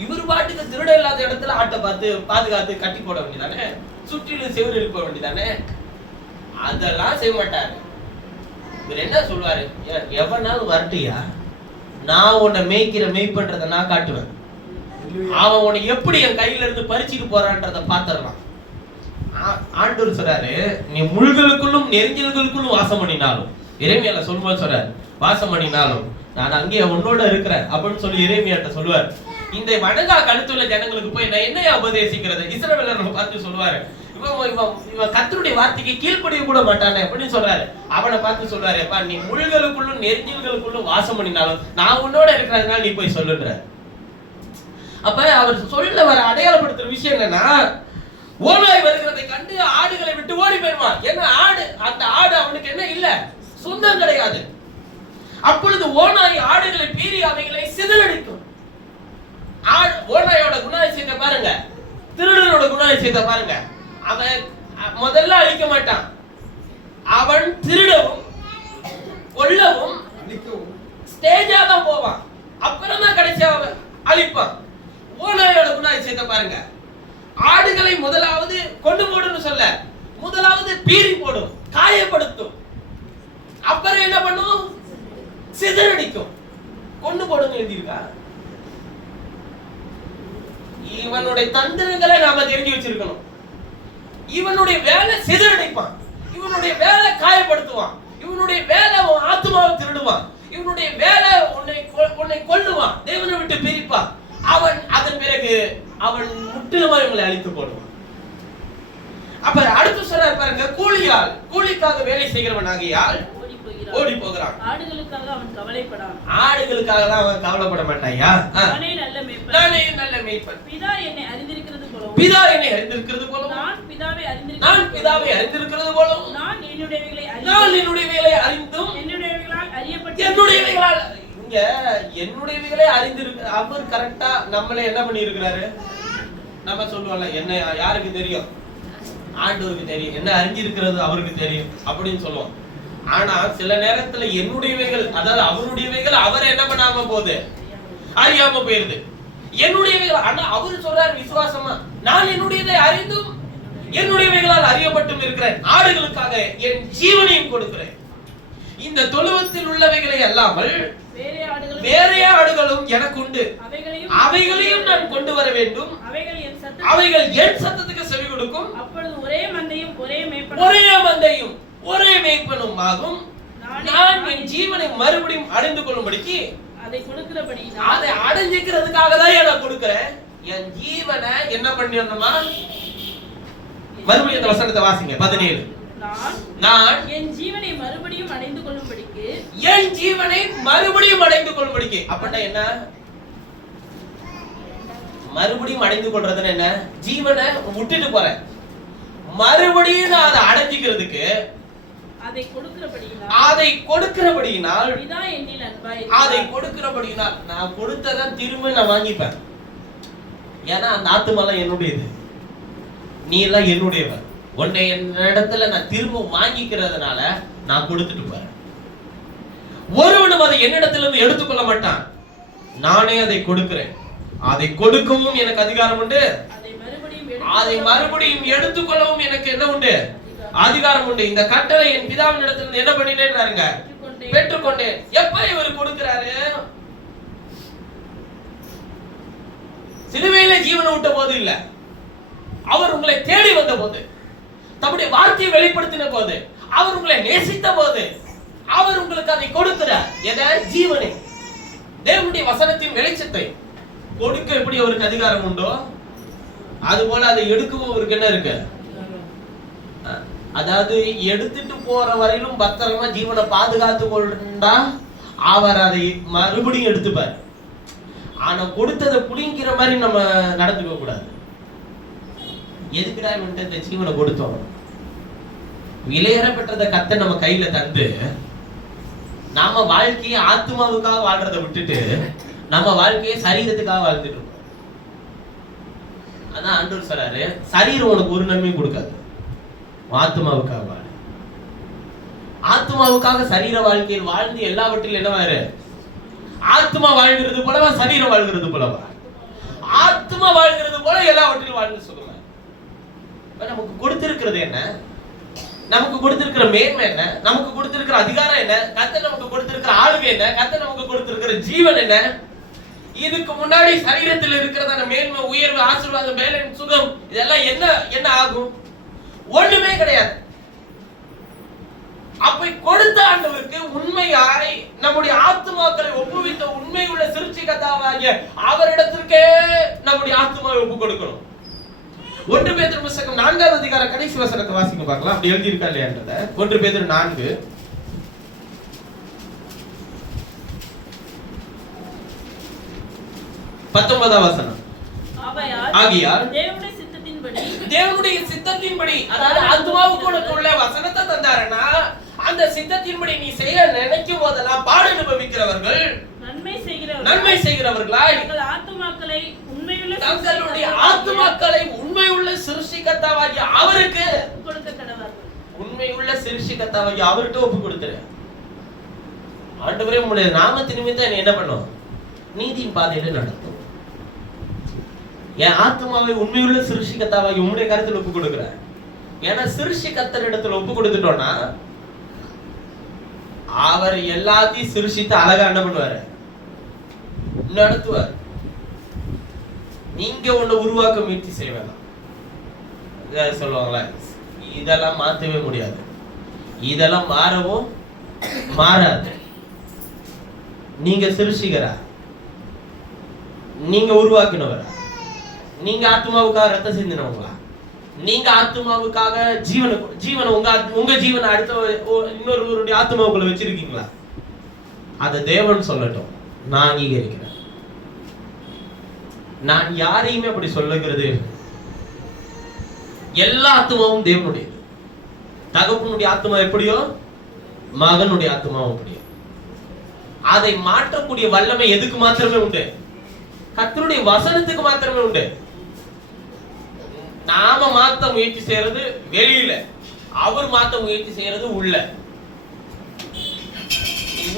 இவர் பாட்டுக்கு திருட இல்லாத இடத்துல ஆட்டை பார்த்து பாதுகாத்து கட்டி போட வேண்டியதானே? சுற்றிலும் செவ்வறு எழுப்ப வேண்டியதானே? அதெல்லாம் செய்ய மாட்டாரு. இவர் என்ன சொல்லுவாரு? எவனாலும் வரட்டியா, நான் உன்னை மேய் பண்றதை நான் காட்டுவேன். அவன் உன்னை எப்படி என் கையில இருந்து பறிச்சுட்டு போறான்றத பாத்துடலாம். ஆண்டவர் சொல்றாரு, நீ முள்களுக்குள்ளும் நெரிஞ்சல்களுக்குள்ளும் வாசம் பண்ணினாலும், எரேமியால சொல்லும்போது சொல்றாரு, வாசம் பண்ணினாலும் நான் அங்கே உன்னோட இருக்கிறேன் அப்படின்னு சொல்லி எரேமியாட்ட சொல்லுவார். இந்த வணங்கா கழுத்துள்ள ஜனங்களுக்கு போய் நான் என்னையா உபதேசிக்கிறது? இஸ்ரவேலர்களை பார்த்து சொல்லுவாரு, இவன் கர்த்தருடைய வார்த்தைக்கு கீழ்ப்படிய கூட மாட்டானே அப்படின்னு சொல்றாரு. அவனை பார்த்து சொல்றாரு, அப்பா நீ முள்களுக்குள்ளும் நெரிஞ்சல்களுக்குள்ளும் வாசம் பண்ணினாலும் நான் உன்னோட இருக்கிறதுனால நீ போய் சொல்லுன்ற. அப்ப அவர் சொல்ல வர அடையாளப்படுத்துற விஷயம் என்னன்னா, ஓநாய் வருகிறதை கண்டு ஆடுகளை விட்டு ஓடி போயிடுவான். ஏன்னா அந்த ஆடு அவனுக்கு என்ன இல்ல, சொந்தம் கிடையாது. அப்பொழுது ஓநாய் ஆடுகளை பீறி அவைகளை சிதறடிக்கும். ஓநாயோட குணாதிசயத்தை பாருங்க, திருடனோட குணாதிசயத்தை பாருங்க. அவன் முதல்ல அழிக்க மாட்டான். அவன் திருடவும் கொல்லவும் ஸ்டேஜா தான் போவான், அப்புறம் தான் கடைசியா அழிப்பான். ஓநாயோட குணாதிசயத்தை பாருங்க, ஆடுகளை முதலாவது கொண்டு போடுன்னு சொல்ல, முதலாவது பீறி போடும், காயப்படுத்தும், அப்புறம் என்ன பண்ணும், சிதறடிக்கும். கொண்டு போடுங்க எழுதியிருக்கா? இவனுடைய தந்திரங்களை நாம தெரிஞ்சு வச்சிருக்கணும். இவனுடைய வேலை சிதறடிப்பான், இவனுடைய வேலை காயப்படுத்துவான், இவனுடைய வேலை ஆத்மாவை திருடுவான், இவனுடைய வேலை உன்னை கொல்லுவான், தேவனை விட்டு பிரிப்பான். அவன் அதன் பிறகு அவன் முற்றிலுமா இவங்களை அழித்து போடுவான். அப்ப அடுத்து சொல்ற பாருங்க, கூலிக்காக வேலை செய்கிறவன் ஆகியால் ஓடி போகிறான். ஆடுகளுக்காக அவன் கவலைப்படான். ஆடுகளுக்காகலாம் அவன் கவலைப்பட மாட்டாயா? நானே நல்ல மேய்ப்பன். பிதா என்னை அறிந்திருக்கிறது போலவும் நான் பிதாவை அறிந்திருக்கிறது போலவும் நான் என்னுடையவைகளை அறிந்தும் என்னுடையவைகளால் அறியப்பட்டு என்னுடையவைகளை அறிந்திருக்க. அவர் கரெக்டா நம்மளே என்ன பண்ணி இருக்கிறாரு? நம்ம சொல்லுவோம்ல, என்ன யாருக்கு தெரியும்? ஆண்டவருக்கு தெரியும். என்ன அறிஞ்சிருக்கிறது அவருக்கு தெரியும் அப்படின்னு சொல்லுவோம். ஆனா சில நேரத்துல என்னுடையவைகள், அதாவது அவருடையவைகள் அவர் என்ன பண்ணாம போகுது, அறியாம போயிருது. என்னுடையவைகள், ஆனா அவரு சொல்றாரு விசுவாசமா, நான் என்னுடையதை அறிந்தும் என்னுடையவைகளால் அறியப்பட்டும் இருக்கிறேன், ஆடுகளுக்காக என் ஜீவனையும் கொடுக்கிறேன். இந்த தொழுவத்தில் உள்ளவைகளை அல்லாமல் வேற ஆடுகளும் எனக்கு உண்டு, அவைகளையும் நான் கொண்டு வர வேண்டும், அவைகள் என் சத்தத்துக்கு செவி கொடுக்கும். அப்பொழுது ஒரே மந்தையும் ஒரே மேய்ப்பனும் ஆகும். நான் என் ஜீவனை மறுபடியும் அடைந்து கொள்ளும்படிக்கு அதை அடைஞ்சிக்கிறதுக்காக தான் நான் கொடுக்கிறேன். என் ஜீவனை என்ன பண்ணிடணுமா? மறுபடியும் அந்த வசனத்தை வாசிங்க, 17. நான் என் ஜீவனை மறுபடியும் அடைந்து கொள்ளும்படிக்கு. அப்படின்னா என்ன? மறுபடியும் அடைந்து கொள்றதுன்னு என்ன? ஜீவனை விட்டுட்டு போறேன், மறுபடியும் நான் அதை அடைஞ்சிக்கிறதுக்கு அதை கொடுக்கிறபடியினால் நான் கொடுத்ததான் திரும்ப நான் வாங்கிப்பேன். ஏன்னா அந்த ஆத்துமாலாம் என்னுடையது, நீ எல்லாம் என்னுடையவன். உன்னை என்னிடத்துல நான் திரும்ப வாங்கிக்கிறதுனால நான் கொடுத்துட்டு போறேன். ஒருவனும் அதை என்னிடத்துல இருந்து எடுத்துக்கொள்ள மாட்டான், நானே அதை கொடுக்கிறேன். அதை கொடுக்கவும் எனக்கு அதிகாரம் உண்டு, அதை மறுபடியும் எடுத்துக்கொள்ளவும் எனக்கு என்ன உண்டு, அதிகாரம் உண்டு. இந்த கட்டளை என் பிதாவின் இடத்துல என்ன பண்ணிட்டேன்றாருங்க, பெற்றுக்கொண்டேன். எப்ப இவர் கொடுக்கிறாரு? சிலுவையிலே ஜீவனை விட்ட போது இல்ல, அவர் உங்களை தேடி வந்த போது, தம்முடைய வார்த்தையை வெளிப்படுத்தின போது, அவர் உங்களை நேசித்த போது, அவர் உங்களுக்கு அதை கொடுக்கிறார். எதை? ஜீவனை, தேவனுடைய வசனத்தின் வெளிச்சத்தை கொடுக்க எப்படி அவருக்கு அதிகாரம் உண்டோ, அது போல அதை எடுக்கவும் அவருக்கு என்ன இருக்கு? அதாவது எடுத்துட்டு போற வரையிலும் பத்திரமா ஜீவனை பாதுகாத்து கொண்டா அவர் அதை மறுபடியும் எடுத்துப்பார். ஆனா கொடுத்ததை புளிங்கிற மாதிரி நம்ம நடந்துக்க கூடாது. எதுக்குடா இந்த ஜீவனை கொடுத்தோம்? விலையேற பெற்றத கர்த்தர் நம்ம கையில தந்து நாம வாழ்க்கையை ஆத்மாவுக்காக வாழ்றதை விட்டுட்டு நம்ம வாழ்க்கையை சரீரத்துக்காக வாழ்ந்துட்டு இருக்கோம். அதான் ஆண்டவர் சொல்றாரு, சரீரம் உனக்கு ஒரு நன்மையும் கொடுக்காது, ஆத்மாவுக்காக வாழ. ஆத்மாவுக்காக சரீர வாழ்க்கையில் வாழ்ந்து எல்லாவற்றிலும் என்னவாரு, ஆத்மா வாழ்கிறது போலவா சரீரம் வாழ்கிறது போலவா? ஆத்மா வாழ்கிறது போல எல்லாவற்றிலும் வாழ்ந்து சொல்லுங்க. நமக்கு கொடுத்திருக்கிறது என்ன? நமக்கு கொடுத்திருக்கிற மேன்மை என்ன? நமக்கு கொடுத்திருக்கிற அதிகாரம் என்ன? கர்த்தர் நமக்கு கொடுத்திருக்கிற ஆளுகை என்ன? கர்த்தர் நமக்கு கொடுத்திருக்கிற ஜீவன் என்ன? இதுக்கு முன்னாடி சரீரத்தில் இருக்கிறதான மேன்மை, உயர்வு, ஆசீர்வாதம், வேலை, சுகம் இதெல்லாம் என்ன ஆகும்? ஒண்ணுமே கிடையாது. அப்படி கொடுத்த ஆண்டவருக்கு உண்மையாய் நம்முடைய ஆத்துமாக்களை ஒப்புவித்த உண்மை உள்ள சிருஷ்டிகர்த்தாவாகிய அவரிடத்திற்கே நம்முடைய ஆத்துமாவை ஒப்பு கொடுக்கணும். 1 பேதுரு புத்தகம் 4ஆம் அதிகாரம் கடைசி வசனத்தை வாசிக்க பார்க்கலாம். அப்படி எழுதி இருக்கா இல்லையான்றத. 1 பேதுரு 4 19ஆம் வசனம். ஆகையால் தேவனுடைய சித்தத்தின்படி, அதாவது ஆத்துமாவுக்கு உள்ள வசனத்தை தந்தாருன்னா அந்த சித்தத்தின்படி நீ செய்ய நினைக்கும் போதெல்லாம் பாடு அனுபவிக்கிறவர்கள் நன்மை செய்கிறவர்களாய் தங்களுடைய ஆத்துமாக்களை உண்மையுள்ள சிருஷ்டிகர்த்தாவாகிய அவருக்கு கொடுக்க கடவார்கள். உண்மையுள்ள சிருஷ்டிகர்த்தாவாகிய அவர்கிட்ட ஒப்பு கொடுத்துரு. ஆண்டவரே உம்முடைய நாமத்தின் நிமித்தம் என்ன பண்ணும்? நீதியின் பாதையில நடத்தும். என் ஆத்மாவை உண்மையுள்ள சிருஷ்டிகர்த்தாவாகிய உம்முடைய கருத்தில் ஒப்பு கொடுக்குற. ஏன்னா சிருஷ்டிகர்த்தர் இடத்துல ஒப்பு கொடுத்துட்டோம்னா அவர் எல்லாத்தையும் சிருஷ்டித்து அழகா என்ன பண்ணுவாரு? நடத்துவார். நீங்க ஒண்ணு உருவாக்க முயற்சி செய்ய வேண்டாம். சொல்லுவாங்களா, இதெல்லாம் மாற்றவே முடியாது, இதெல்லாம் மாறவும் மாறாது. நீங்க சிருஷ்டிகரா, நீங்க உருவாக்கினவரா, நீங்க ஆத்மாவுக்காக ரத்த சிந்தினவங்களா, நீங்க ஆத்மாவுக்காக ஜீவனை உங்க ஜீவனை அடுத்த இன்னொருவருடைய ஆத்மாவுக்குள்ள வச்சிருக்கீங்களா? அத தேவன் சொல்லட்டும், நான் அங்கீகரிக்கிறேன். நான் யாரையுமே அப்படி சொல்லுகிறது. எல்லா ஆத்மாவும் தேவனுடையது. தகப்பனுடைய ஆத்மா எப்படியோ மகனுடைய ஆத்மாவும் அப்படியோ. அதை மாற்றக்கூடிய வல்லமை எதுக்கு மாத்திரமே உண்டு? கர்த்தருடைய வசனத்துக்கு மாத்திரமே உண்டு. நாம மாத்த முயற்சி செய்யறது வெளியில, அவர் மாத்த முயற்சி செய்யறது உள்ள.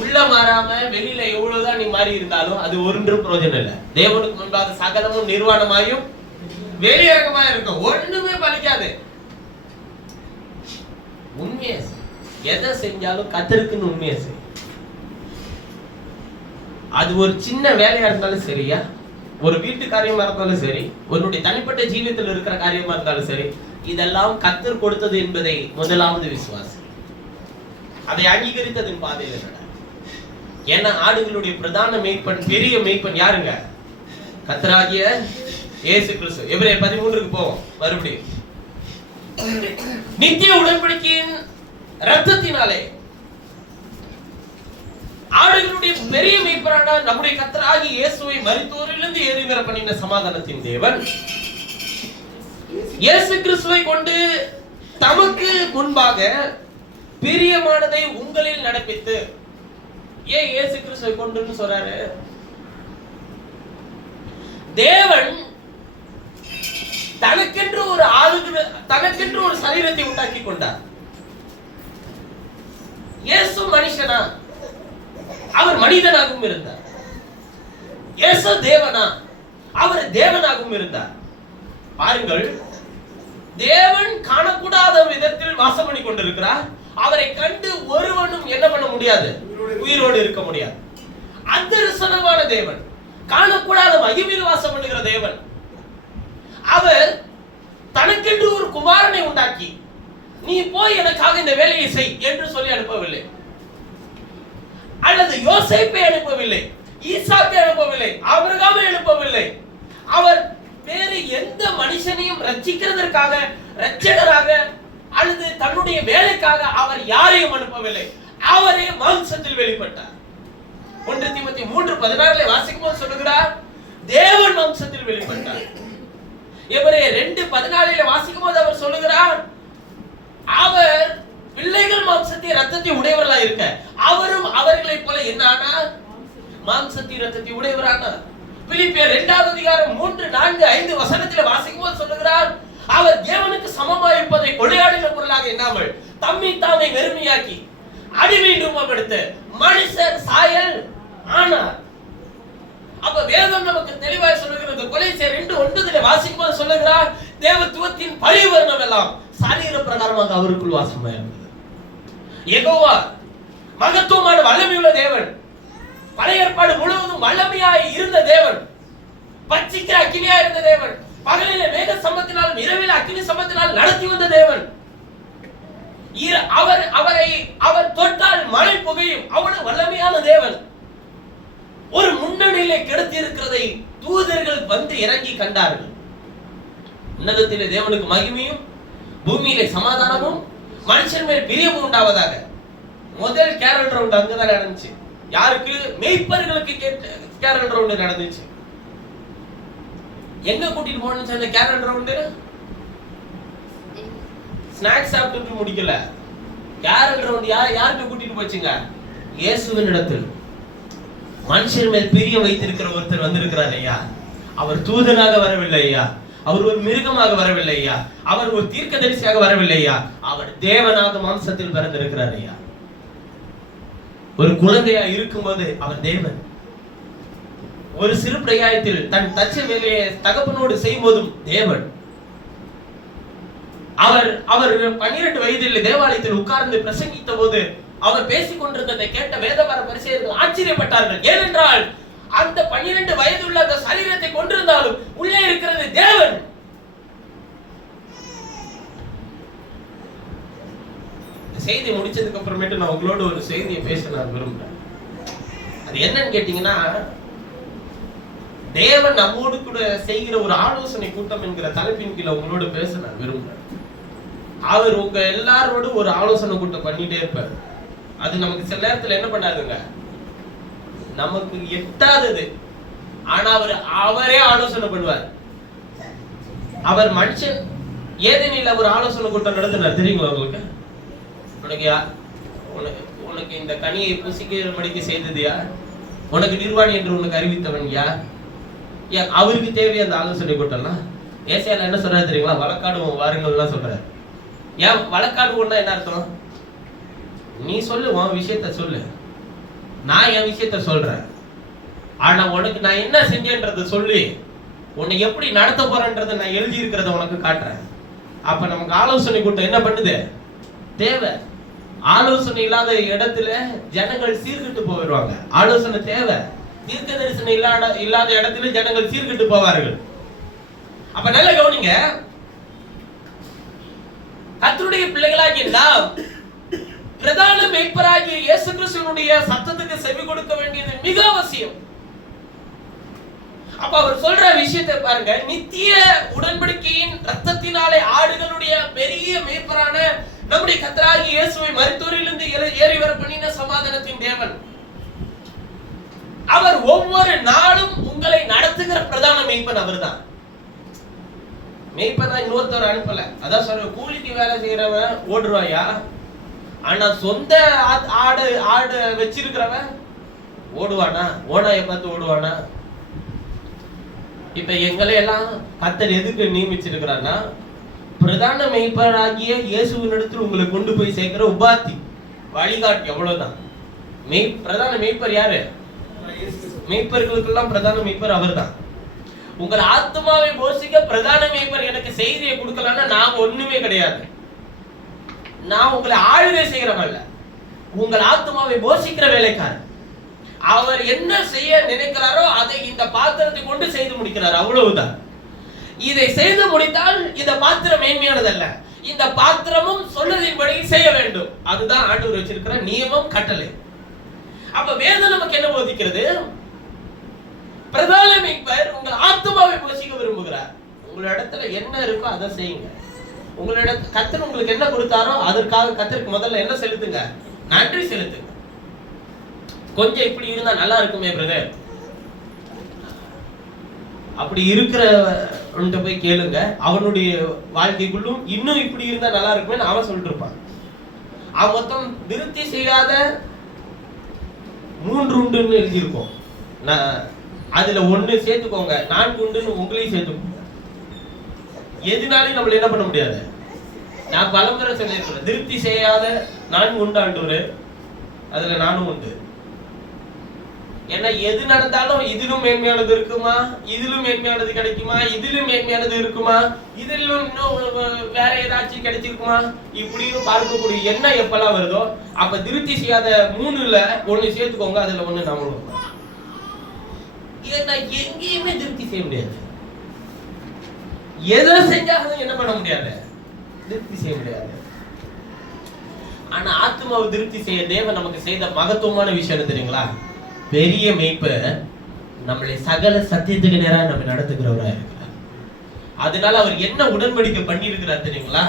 உள்ள மாறாம வெளியில எவ்வளவுதான் நீ மாறி இருந்தாலும் அது ஒன்றும் பிரயோஜனம் இல்லை. தேவனுக்கு முன்பாக சகலமும் நிர்வாணமாயும் வெளியரங்கமா இருக்கும், ஒண்ணுமே பலிக்காது. உண்மையை எதை செஞ்சாலும் கர்த்தருக்குன்னு உண்மையை செய். அது ஒரு சின்ன வேலையா இருந்தாலும் சரியா, ஒரு வீட்டு காரியமா இருந்தாலும் சரி, உன்னுடைய தனிப்பட்ட ஜீவியத்தில் இருக்கிற காரியமா இருந்தாலும் சரி, இதெல்லாம் கர்த்தர் கொடுத்தது என்பதை முதலாவது விசுவாசி. அதை அங்கீகரித்ததின் பாதையில் நட. ஏன்னா ஆடுகளுடைய பிரதான மேய்ப்பன், பெரிய மேய்ப்பன் யாருங்க? கர்த்தராகிய இயேசு கிறிஸ்து. எபிரேயர் 13க்கு போவோம் மறுபடியும். நித்திய உடன்படிக்கையின் இரத்தத்தினாலே ஆடுகளுடைய பெரிய மேய்ப்பரான நம்முடைய கர்த்தராகிய இயேசுவை மரித்தோரிலிருந்து எழுந்திர பண்ணின சமாதானத்தின் தேவன் இயேசு கிறிஸ்துவை கொண்டு தமக்கு முன்பாக பிரியமானதை உங்களில் நடப்பித்து. ஏன் இயேசு கிறிஸ்துவை கொண்டுன்னு சொல்றாரு? தேவன் தனக்கென்று ஒரு தனக்கென்று ஒரு சரீரத்தை உண்டாக்கி கொண்டார். இயேசு மனுஷனா? அவர் மனிதனாகவும் இருந்தார். இயேசு தேவனா? அவர் தேவனாகவும் இருந்தார். பாருங்கள், தேவன் காணக்கூடாத விதத்தில் வாசம் பண்ணி கொண்டிருக்கிறார். அவரை கண்டு ஒருவனும் என்ன பண்ண முடியாது? உயிரோடு இருக்க முடியாது. அதர்சனமான தேவன், காணக்கூடாத மகிமையில் வாசம் பண்ணுகிற தேவன். அவர் தனக்கென்று ஒரு குமாரனை உண்டாக்கி, நீ போய் எனக்காக இந்த வேலையை செய் என்று சொல்லி அனுப்பவில்லை. அல்லது யோசேப்பை அனுப்பவில்லை, ஈசாக்கை அனுப்பவில்லை, ஆபிரகாமை அனுப்பவில்லை. அவர் வேறு எந்த மனுஷனையும் ரட்சிக்கிறதற்காக, ரட்சகராக அல்லது தன்னுடைய வேலைக்காக அவர் யாரையும் அனுப்பவில்லை. அவரே மாம்சத்தில் வெளிப்பட்டார். 1 தீமோத்தேயு 3:16 வாசிக்கும் போது சொல்லுகிறார், தேவன் மாம்சத்தில் வெளிப்பட்டார். எபிரேயர் 2:14 வாசிக்கும் போது அவர் சொல்லுகிறார், அவர் ரத்தத்தை உடையவர்களா இருக்க அவரும் அவர்களை போல என்ன ஆனார்? மாம்சத்தின் ரத்தத்தை உடையவரானார். பிலிப்பியர் 2வது அதிகாரம் 3, 4, 5 வசனத்தில் வாசிக்கும்போது சொல்லுகிறார், அவர் தேவனுக்கு சமமாய் இருப்பதை கொள்ளையாடின பொருளாக எண்ணாமல் தம்மை தாமே வெறுமையாக்கி அடிமையின் ரூபம் எடுத்து மனுஷர் சாயல் ஆனார். அப்ப வேதம் நமக்கு தெளிவாய் சொல்லுகிறது. கொலோசியர் 2:9 வாசிக்கும்போது சொல்லுகிறார், தேவத்துவத்தின் பரிவர்ணம் எல்லாம் சரீர பிரகாரமாக அவருக்குள் வாசமாய் இருந்தது. யெகோவா மகத்துவமான வல்லமையுள்ள தேவன், பழைய ஏற்பாடு முழுவதும் வல்லமையாய் இருந்த தேவன், பட்சிக்கிற அக்கினியா இருந்த தேவன், பகலிலே மேக சம்பத்தினாலும் இரவில் அக்கினி சம்பத்தினால் நடத்தி வந்த தேவன். அவர் தொட்டால் மழை புகையும் அவ்வளவு வல்லமையான தேவன். ஒரு முன்னணியிலே கிடத்தி இருக்கிறதை தூதர்கள் வந்து இறங்கி கண்டார்கள். உன்னதத்திலே தேவனுக்கு மகிமையும் பூமியிலே சமாதானமும் மனுஷன் மேல் பிரியமும் உண்டாவதாக. முதல் கேரல் ரவுண்ட் அங்கதான் நடந்துச்சு. யாருக்கு? மேய்ப்பர்களுக்கு கேரல் ரவுண்ட் நடந்துச்சு. எங்க கூட்டிட்டு போனது அந்த கேரல் ரவுண்ட்? ஸ்நாக்ஸ் சாப்பிட்டு முடிக்கல. கேரல் ரவுண்ட் யாருக்கு கூட்டிட்டு போச்சுங்க? இயேசுவின் இடத்தில். மனுஷர் மேல் பிரியம் வைத்திருக்கிற ஒருத்தர் வந்திருக்கிறார் ஐயா. அவர் தூதனாக வரவில்லை ஐயா, அவர் ஒரு மிருகமாக வரவில்லை ஐயா, அவர் ஒரு தீர்க்கதரிசியாக வரவில்லை ஐயா, அவர் தேவனாக மாம்சத்தில் பிறந்திருக்கிறார் ஐயா. ஒரு குழந்தையா இருக்கும்போது அவர் தேவன். ஒரு சிறு பிரயாயத்தில் தன் தச்ச வேலையை தகப்பனோடு செய்யும் போதும் தேவன். அவர் 12 வயதில் தேவாலயத்தில் உட்கார்ந்து பிரசங்கித்த போது அவர் பேசிக் கொண்டிருந்ததை கேட்ட வேதபார பரிசேயர்கள் ஆச்சரியப்பட்டார்கள். ஏனென்றால் அந்த 12 வயதுள்ள அந்த சரீரத்தை கொண்டிருந்தாலும் உள்ளே இருக்கிறது தேவன். செய்தி முடிச்சதுக்கு அப்புறமேட்டு நான் உங்களோட ஒரு செய்தியை பேச நான் விரும்புறேன். அது என்னன்னு கேட்டீங்கன்னா, தேவன் நம்மோடு கூட செய்கிற ஒரு ஆலோசனை கூட்டம் என்கிற தலைப்பின் கீழே உங்களோட பேச நான் விரும்புறேன். அவர் உங்க எல்லாரோட ஒரு ஆலோசனை கூட்டம் பண்ணிட்டே இருப்பார். அது நமக்கு சில நேரத்துல என்ன பண்ணாதுங்க, நமக்கு எட்டாதது. ஆனா அவரே ஆலோசனை பண்ணுவார். அவர் மனுஷன் ஏதேனில் ஒரு ஆலோசனை கூட்டம் நடத்தினார் தெரியுங்களா உங்களுக்கு? உனக்கு இந்த கனியை புசிக்கிறபடிக்கு செய்தது யார்? உனக்கு நிர்வாணி என்று உனக்கு அறிவித்தவன் யார்? அவருக்கு தேவையா அந்த ஆலோசனை கூட்டம்லாம்? ஏசாயால என்ன சொல்றாரு தெரியுங்களா? வழக்காடுவோம் வாருங்கள்லாம் சொல்றாரு. ஏன் வழக்காடுவோம்னா என்ன அர்த்தம்? நீ சொல்லு, உன் விஷயத்த சொல்லு, நான் என் விஷயத்த சொல்றேன். ஆனா உனக்கு நான் என்ன செஞ்சேன்றத சொல்லி உன்னை எப்படி நடத்த போறேன்றத நான் எழுதி இருக்கிறத உனக்கு காட்டுறேன். அப்ப நமக்கு ஆலோசனை கூட்டம் என்ன பண்ணுது? தேவை. ஆலோசனை இல்லாத இடத்துல ஜனங்கள் சீர்கிட்டு போயிடுவாங்க. ஆலோசனை தேவை. தீர்க்க தரிசனம் இல்லாத இடத்துல ஜனங்கள் சீர்கிட்டு போவார்கள். அப்ப நல்ல கவனிங்க, கர்த்தருடைய பிள்ளைகளாகிய நாம் பிரதான மேய்ப்பராகிய இயேசு கிறிஸ்துவினுடைய சத்தத்துக்கு செவி கொடுக்க வேண்டியது மிக அவசியம். அப்ப அவர் சொல்ற விஷயத்தை பாருங்க. நித்திய உடன்படிக்கையின் ரத்தத்தினாலே ஆடுகளுடைய பெரிய மேய்ப்பரான நம்முடைய கர்த்தராகிய இயேசுவை மரித்தோரிலிருந்து ஏறி வர பண்ணின சமாதானத்தின் தேவன். அவர் ஒவ்வொரு நாளும் உங்களை நடத்துகிற பிரதான மேய்ப்பன் அவர்தான். மேய்ப்பனா இன்னொருத்தர் அனுப்பல. அதான் சொல்ற, கூலிக்கு வேலை செய்யறவன் ஓடுவாயா, ஆனா சொந்த ஆடு வச்சிருக்கிறவன் ஓடுவானா? ஓனாயை பார்த்து ஓடுவானா? இப்ப எங்களை எல்லாம் கர்த்தர் எதுக்கு நியமிச்சிருக்கிறான்னா, பிரதான மேய்ப்பராகிய இயேசுவின் இடத்தில் உங்களை கொண்டு போய் சேர்க்கிற உபாத்தி, வழிகாட்டி, அவ்வளவுதான். பிரதான மேய்ப்பர் யாரு? மேய்ப்பர்களுக்கெல்லாம் பிரதான மேய்ப்பர் அவர் தான். உங்கள் ஆத்மாவை போஷிக்க பிரதான மேய்ப்பர் எனக்கு செய்தியை கொடுக்கலன்னா நாங்க ஒண்ணுமே கிடையாது. நான் உங்களை ஆளுகை செய்கிறவன் இல்ல, உங்கள் ஆத்மாவை போஷிக்கிற வேலைக்காரர். அவர் என்ன செய்ய நினைக்கிறாரோ அதை இந்த பாத்திரத்தை கொண்டு செய்து முடிக்கிறார், அவ்வளவுதான். இதை செய்து முடித்தால் இந்த பாத்திரம் மேன்மையானதல்ல, இந்த பாத்திரமும் சொன்னதின்படி செய்ய வேண்டும். அதுதான் ஆண்டவர் வச்சிருக்கிற நியமம், கட்டளை. அப்ப வேதம் நமக்கு என்ன போதிக்கிறது? பிரதான மேய்ப்பர் உங்கள் ஆத்மாவை போஷிக்க விரும்புகிறார். உங்களிடத்துல என்ன இருக்கோ அதை செய்யுங்க. உங்களிடத்துல கர்த்தர் உங்களுக்கு என்ன கொடுத்தாரோ அதற்காக கர்த்தருக்கு முதல்ல என்ன செலுத்துங்க? நன்றி செலுத்துங்க. கொஞ்சம் இப்படி இருந்தா நல்லா இருக்குமே பிரதர், அப்படி இருக்கிற போய் கேளுங்க. அவனுடைய வாழ்க்கைக்குள்ளும் இன்னும் இப்படி இருந்தா நல்லா இருக்குமே அவன் சொல்லிட்டு இருப்பான். மொத்தம் திருப்தி செய்யாத 3 உண்டுன்னு எழுதியிருக்கோம். அதுல 1 சேர்த்துக்கோங்க, 4 உண்டுன்னு உங்களையும் சேர்த்துக்கோங்க. எதுனாலும் நம்மள என்ன பண்ண முடியாது. நான் பலமுறை சொல்லியிருக்கிறேன், திருப்தி செய்யாத 4 உண்டு ஆண்டவரே, அதுல நானும் உண்டு. ஏன்னா எது நடந்தாலும் இதிலும் மேன்மையானது இருக்குமா, இதிலும் மேன்மையானது கிடைக்குமா, இதிலும் மேன்மையானது இருக்குமா, இதிலும் இன்னும் வேற ஏதாச்சும் கிடைச்சிருக்குமா, இப்படின்னு பார்க்கக்கூடிய எண்ணம் எப்பெல்லாம் வருதோ அப்ப திருப்தி செய்யாத 3ல 1 சேர்த்துக்கோங்க, அதுல 1 நாமளும். ஏன்னா எங்கேயுமே திருப்தி செய்ய முடியாது. எதை செஞ்சாலும் என்ன பண்ண முடியாது, திருப்தி செய்ய முடியாது. ஆனா ஆத்மாவை திருப்தி செய்ய தேவன் நமக்கு செய்த மகத்துவமான விஷயம் தெரியுங்களா? பெரிய மேய்ப்பர் நம்மளை சகல சத்தியத்துக்கு நேரா நம்ம நடத்துகிறவராக இருக்கிறார். அதனால அவர் என்ன உடன்படிக்கை பண்ணி இருக்கிறார் தெரியுங்களா?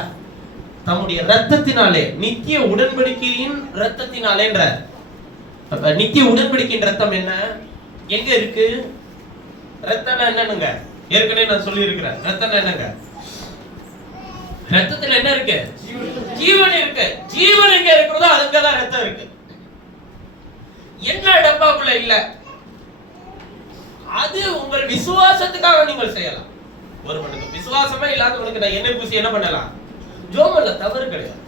தம்முடைய ரத்தத்தினாலே, நித்திய உடன்படிக்கையின் ரத்தத்தினாலேன்றார். நித்திய உடன்படிக்கையின் ரத்தம் என்ன, எங்க இருக்கு? ரத்தம் என்னன்னுங்க ஏற்கனவே நான் சொல்லி இருக்கிறேன். ரத்தம் என்னங்க? ரத்தத்துல என்ன இருக்கு? ஜீவன் இருக்கு. ஜீவன் எங்க இருக்கிறதோ அங்கதான் ரத்தம் இருக்கு. என்ன டப்பாக்குள்ள இல்ல, அது உங்கள் விசுவாசத்துக்காக நீங்கள் செய்யலாம். ஒருவனுக்கு விசுவாசமே இல்லாதவனுக்கு நான் எண்ணெய் பூசி என்ன பண்ணலாம்? ஜோம் பண்ணல, தவறு கிடையாது.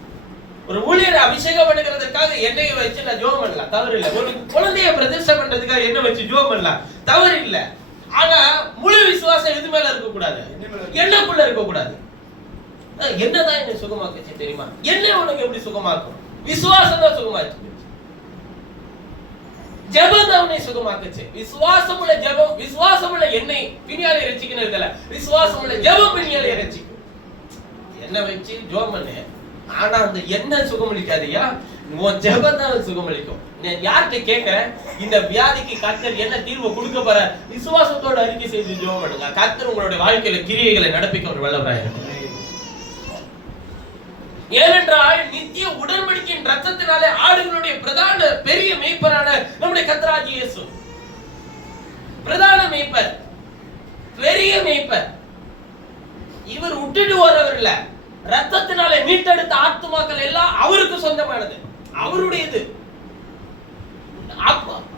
ஒரு ஊழியரை அபிஷேகம் பண்ணுகிறதுக்காக எண்ணெயை வச்சு நான் ஜோம் பண்ணலாம், தவறு இல்லை. ஒரு குழந்தைய பிரதிஷ்டை பண்றதுக்காக எண்ணெய் வச்சு ஜோம் பண்ணலாம், தவறு இல்லை. ஆனா முழு விசுவாசம் எது மேல இருக்க கூடாது? எண்ணெய்க்குள்ள இருக்க கூடாது. என்னதான் என்னை சுகமாக்குச்சு தெரியுமா? எண்ணெய் உனக்கு எப்படி சுகமாக்கும்? விசுவாசம் தான் சுகமாச்சு. ஜெபம் தான் உன்னை சுகமாக்குச்சு. விசுவாசம் உள்ள ஜெபம், விசுவாசம் உள்ள எண்ணெய் பிணியாலை ரட்சிக்கணும் இருக்கல, விசுவாசம் உள்ள ஜெபம் பிணியாலை ரட்சிக்கும். எண்ணெய் வச்சு ஜெபம் பண்ணு, ஆனா அந்த எண்ணெய் சுகமளிக்காதியா, உன் ஜெபம் தான் சுகமளிக்கும். நான் யார்கிட்ட கேட்கிறேன், இந்த வியாதிக்கு கர்த்தர் என்ன தீர்வு கொடுக்க போற? விசுவாசத்தோட அறிக்கை செய்து ஜெபம் பண்ணுங்க. கர்த்தர் உங்களுடைய வாழ்க்கையில கிரியைகளை நடப்பிக்க ஒரு வல்லவராயிருக்கிறார். ஏனென்றால் நித்திய உடன்படிக்கையின் ரத்தத்தினாலே ஆடுகளுடைய பிரதான பெரிய மேய்ப்பரான நம்முடைய கர்த்தராகிய இயேசு, பிரதான மேய்ப்பர், பெரிய மேய்ப்பர், இவர் விட்டுட்டு ஓடுறவர் இல்ல. ரத்தத்தினாலே மீட்டெடுத்த ஆத்துமாக்கள் எல்லாம் அவருக்கு சொந்தமானது, அவருடையது.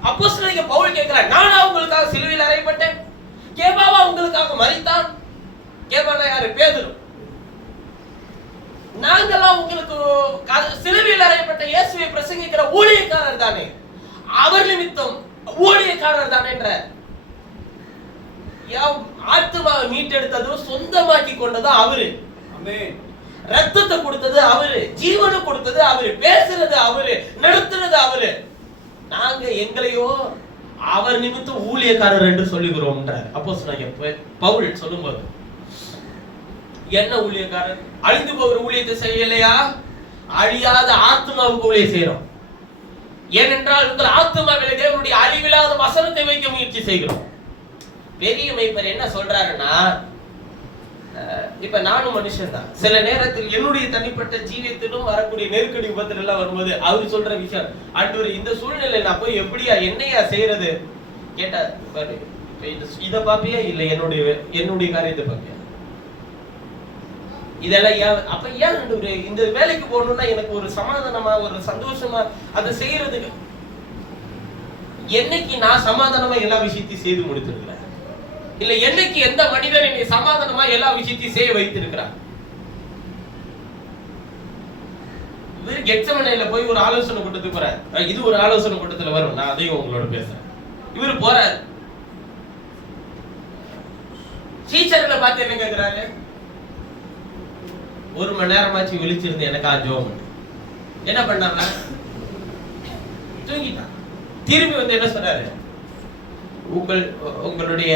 அப்போஸ்தலனாகிய பவுல் கேட்கிறார், நானா உங்களுக்காக சிலுவையில் அறையப்பட்டேன், கேபாவா உங்களுக்காக மரித்தான். கேபானா யாரு? பேதுரு. நாங்கெல்லாம் உங்களுக்கு சிலுவையில் அறையப்பட்ட இயேசுவை பிரசங்கிக்கிற ஊழியக்காரர் தானே, அவர் நிமித்தம் ஊழியக்காரர் தானே என்ற ஆத்துமாவை மீட்டெடுத்ததும் சொந்தமாக்கி கொண்டதும் அவரு, ரத்தத்தை கொடுத்தது அவரு, ஜீவனை கொடுத்தது அவரு, பேசுறது அவரு, நடத்துறது அவரு. நாங்க எங்களையோ அவர் நிமித்தம் ஊழியக்காரர் என்று சொல்லுகிறோம். அப்போஸ்தலனாகிய பவுல் சொல்லும்போது, என்ன ஊழியக்காரர்? அழிந்து போகிற ஊழியத்தை செய்யலையா? அழியாத ஆத்மாவுக்கு ஊழியம் செய்யறோம். ஏனென்றால் உங்கள் ஆத்மாவிலே தேவனுடைய அழிவில்லாத வசனத்தை வைக்க முயற்சி செய்கிறோம். பெரிய மேய்ப்பர் என்ன சொல்றாருன்னா, இப்ப நானும் மனுஷன் தான். சில நேரத்தில் என்னுடைய தனிப்பட்ட ஜீவியத்திலும் வரக்கூடிய நெருக்கடி விபத்துல எல்லாம் வரும்போது அவர் சொல்ற விஷயம், ஆண்டவரே இந்த சூழ்நிலை நான் போய் எப்படியா என்னையா செய்யறது கேட்டா, இத பாப்பியா இல்ல என்னுடைய காரியத்தை பாப்பியா? இதெல்லாம் ஏன் அப்ப ஏன் இந்த வேலைக்கு போகணும்னா எனக்கு ஒரு சமாதானமா ஒரு சந்தோஷமா அதை செய்யறதுக்கு? என்னைக்கு நான் சமாதானமா எல்லா விஷயத்தையும் செய்து முடித்திருக்கிறேன்? இல்ல என்னைக்கு எந்த மனிதன் என்னை சமாதானமா எல்லா விஷயத்தையும் செய்ய வைத்திருக்கிறார்? இவர் கெத்செமனேல போய் ஒரு ஆலோசனை கூட்டத்துக்கு போறாரு. இது ஒரு ஆலோசனை கூட்டத்துல வரும், நான் அதையும் உங்களோட பேசுறேன். இவர் போறாரு, டீச்சர்களை பார்த்து என்ன கேட்கிறாரு? 1 மணி நேரமாச்சு விழிச்சிருந்து எனக்கா ஜோம். என்ன பண்ணாங்க? தூங்கிட்டான். திரும்பி வந்து என்ன சொல்றாரு? உங்களுடைய